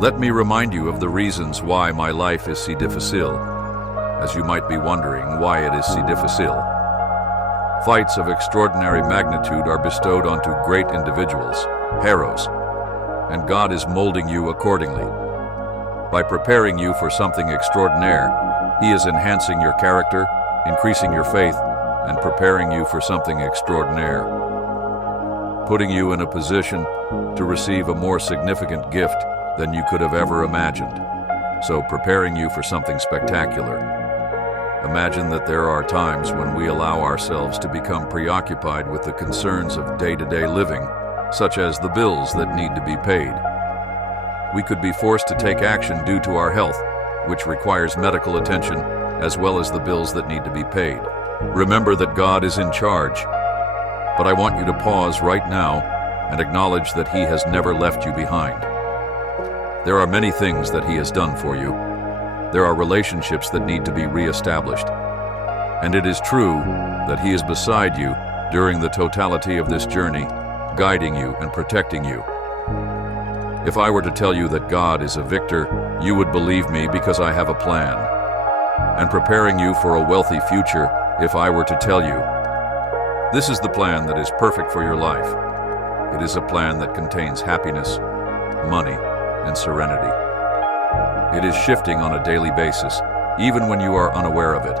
let me remind you of the reasons why my life is si difficile, as you might be wondering why it is si difficile. Fights of extraordinary magnitude are bestowed onto great individuals, heroes, and God is molding you accordingly. By preparing you for something extraordinaire, He is enhancing your character, increasing your faith, and preparing you for something extraordinaire, putting you in a position to receive a more significant gift than you could have ever imagined, so preparing you for something spectacular. Imagine that there are times when we allow ourselves to become preoccupied with the concerns of day-to-day living, such as the bills that need to be paid. We could be forced to take action due to our health, which requires medical attention, as well as the bills that need to be paid. Remember that God is in charge, but I want you to pause right now and acknowledge that He has never left you behind. There are many things that He has done for you. There are relationships that need to be re-established. And it is true that He is beside you during the totality of this journey, guiding you and protecting you. If I were to tell you that God is a victor, you would believe me because I have a plan. And preparing you for a wealthy future, if I were to tell you, this is the plan that is perfect for your life. It is a plan that contains happiness, money, and serenity. It is shifting on a daily basis, even when you are unaware of it.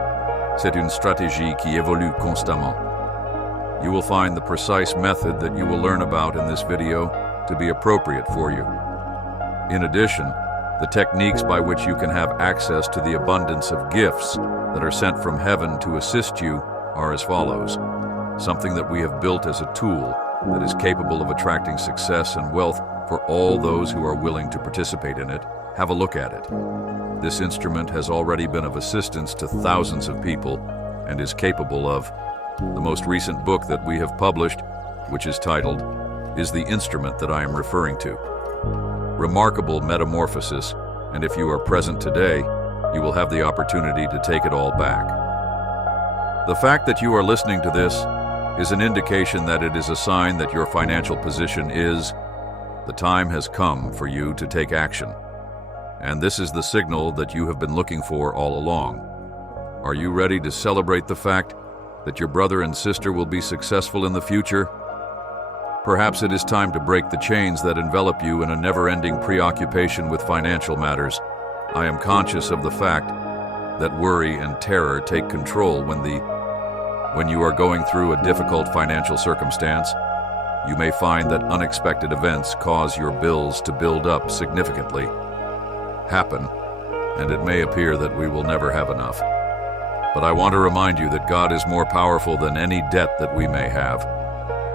C'est une stratégie qui évolue constamment. You will find the precise method that you will learn about in this video to be appropriate for you. In addition, the techniques by which you can have access to the abundance of gifts that are sent from heaven to assist you are as follows. Something that we have built as a tool that is capable of attracting success and wealth for all those who are willing to participate in it. Have a look at it. This instrument has already been of assistance to thousands of people and is capable of. The most recent book that we have published, which is titled, is the instrument that I am referring to. Remarkable metamorphosis, and if you are present today, you will have the opportunity to take it all back. The fact that you are listening to this is an indication that it is a sign that your financial position is, the time has come for you to take action. And this is the signal that you have been looking for all along. Are you ready to celebrate the fact that your brother and sister will be successful in the future? Perhaps it is time to break the chains that envelop you in a never-ending preoccupation with financial matters. I am conscious of the fact that worry and terror take control when you are going through a difficult financial circumstance. You may find that unexpected events cause your bills to build up significantly, and it may appear that we will never have enough. But I want to remind you that God is more powerful than any debt that we may have,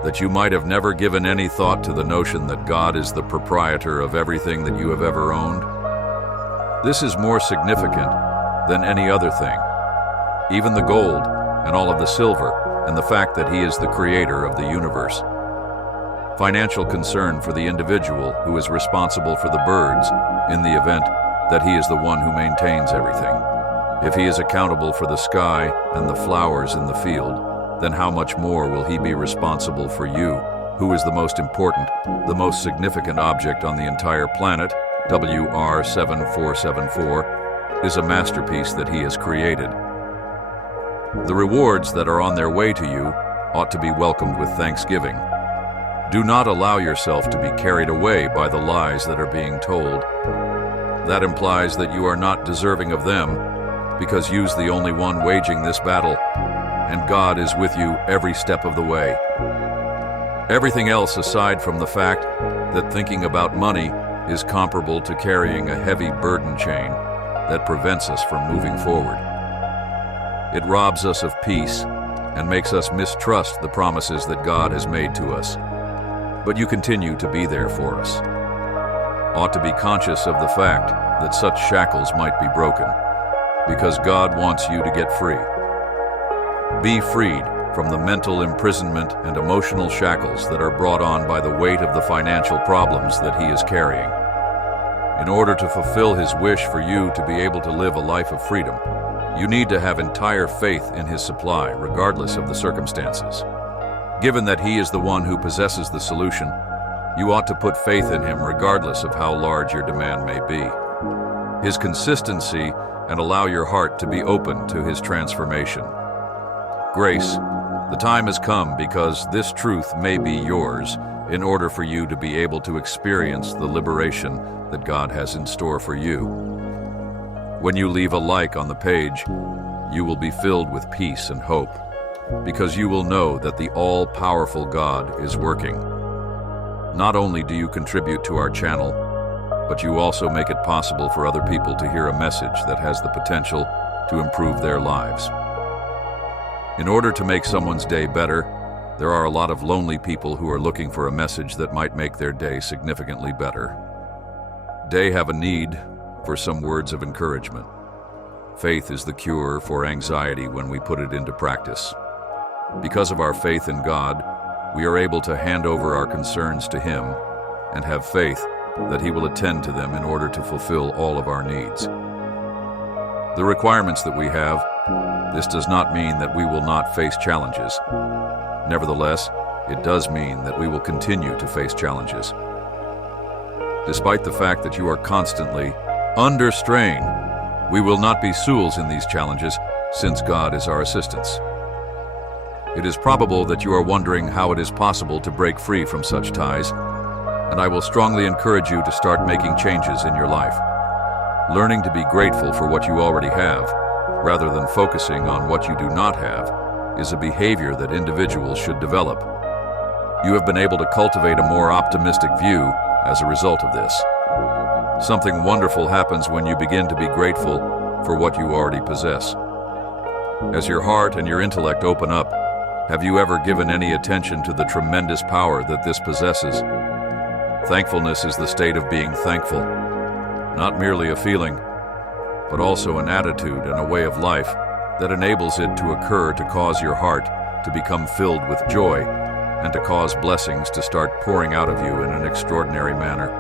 that you might have never given any thought to the notion that God is the proprietor of everything that you have ever owned. This is more significant than any other thing, even the gold and all of the silver, and the fact that He is the creator of the universe. Financial concern for the individual who is responsible for the birds in the event that he is the one who maintains everything. If He is accountable for the sky and the flowers in the field, then how much more will He be responsible for you, who is the most important, the most significant object on the entire planet? WR7474 is a masterpiece that He has created. The rewards that are on their way to you ought to be welcomed with thanksgiving. Do not allow yourself to be carried away by the lies that are being told. That implies that you are not deserving of them, because You's the only one waging this battle, and God is with you every step of the way. Everything else aside from the fact that thinking about money is comparable to carrying a heavy burden chain that prevents us from moving forward. It robs us of peace and makes us mistrust the promises that God has made to us. But You continue to be there for us. Ought to be conscious of the fact that such shackles might be broken, because God wants you to get free. Be freed from the mental imprisonment and emotional shackles that are brought on by the weight of the financial problems that He is carrying. In order to fulfill His wish for you to be able to live a life of freedom, you need to have entire faith in His supply, regardless of the circumstances. Given that He is the one who possesses the solution, you ought to put faith in Him regardless of how large your demand may be. His consistency, and allow your heart to be open to His transformation. Grace, the time has come because this truth may be yours in order for you to be able to experience the liberation that God has in store for you. When you leave a like on the page, you will be filled with peace and hope, because you will know that the all-powerful God is working. Not only do you contribute to our channel, but you also make it possible for other people to hear a message that has the potential to improve their lives. In order to make someone's day better, there are a lot of lonely people who are looking for a message that might make their day significantly better. They have a need for some words of encouragement. Faith is the cure for anxiety when we put it into practice. Because of our faith in God, we are able to hand over our concerns to Him and have faith that He will attend to them in order to fulfill all of our needs. The requirements that we have, this does not mean that we will not face challenges. Nevertheless, it does mean that we will continue to face challenges. Despite the fact that you are constantly under strain, we will not be fools in these challenges, since God is our assistance. It is probable that you are wondering how it is possible to break free from such ties, and I will strongly encourage you to start making changes in your life. Learning to be grateful for what you already have, rather than focusing on what you do not have, is a behavior that individuals should develop. You have been able to cultivate a more optimistic view as a result of this. Something wonderful happens when you begin to be grateful for what you already possess. As your heart and your intellect open up, have you ever given any attention to the tremendous power that this possesses? Thankfulness is the state of being thankful, not merely a feeling, but also an attitude and a way of life that enables it to occur to cause your heart to become filled with joy and to cause blessings to start pouring out of you in an extraordinary manner.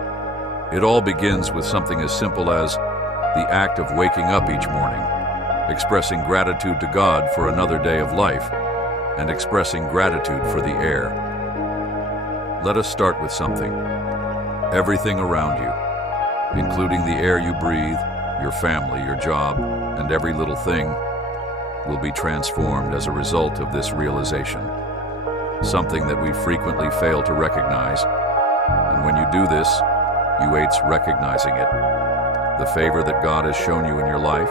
It all begins with something as simple as the act of waking up each morning. expressing gratitude to God for another day of life, and expressing gratitude for the air. Let us start with something. Everything around you, including the air you breathe, your family, your job, and every little thing, will be transformed as a result of this realization. Something that we frequently fail to recognize. And when you do this, you aid's recognizing it. The favor that God has shown you in your life,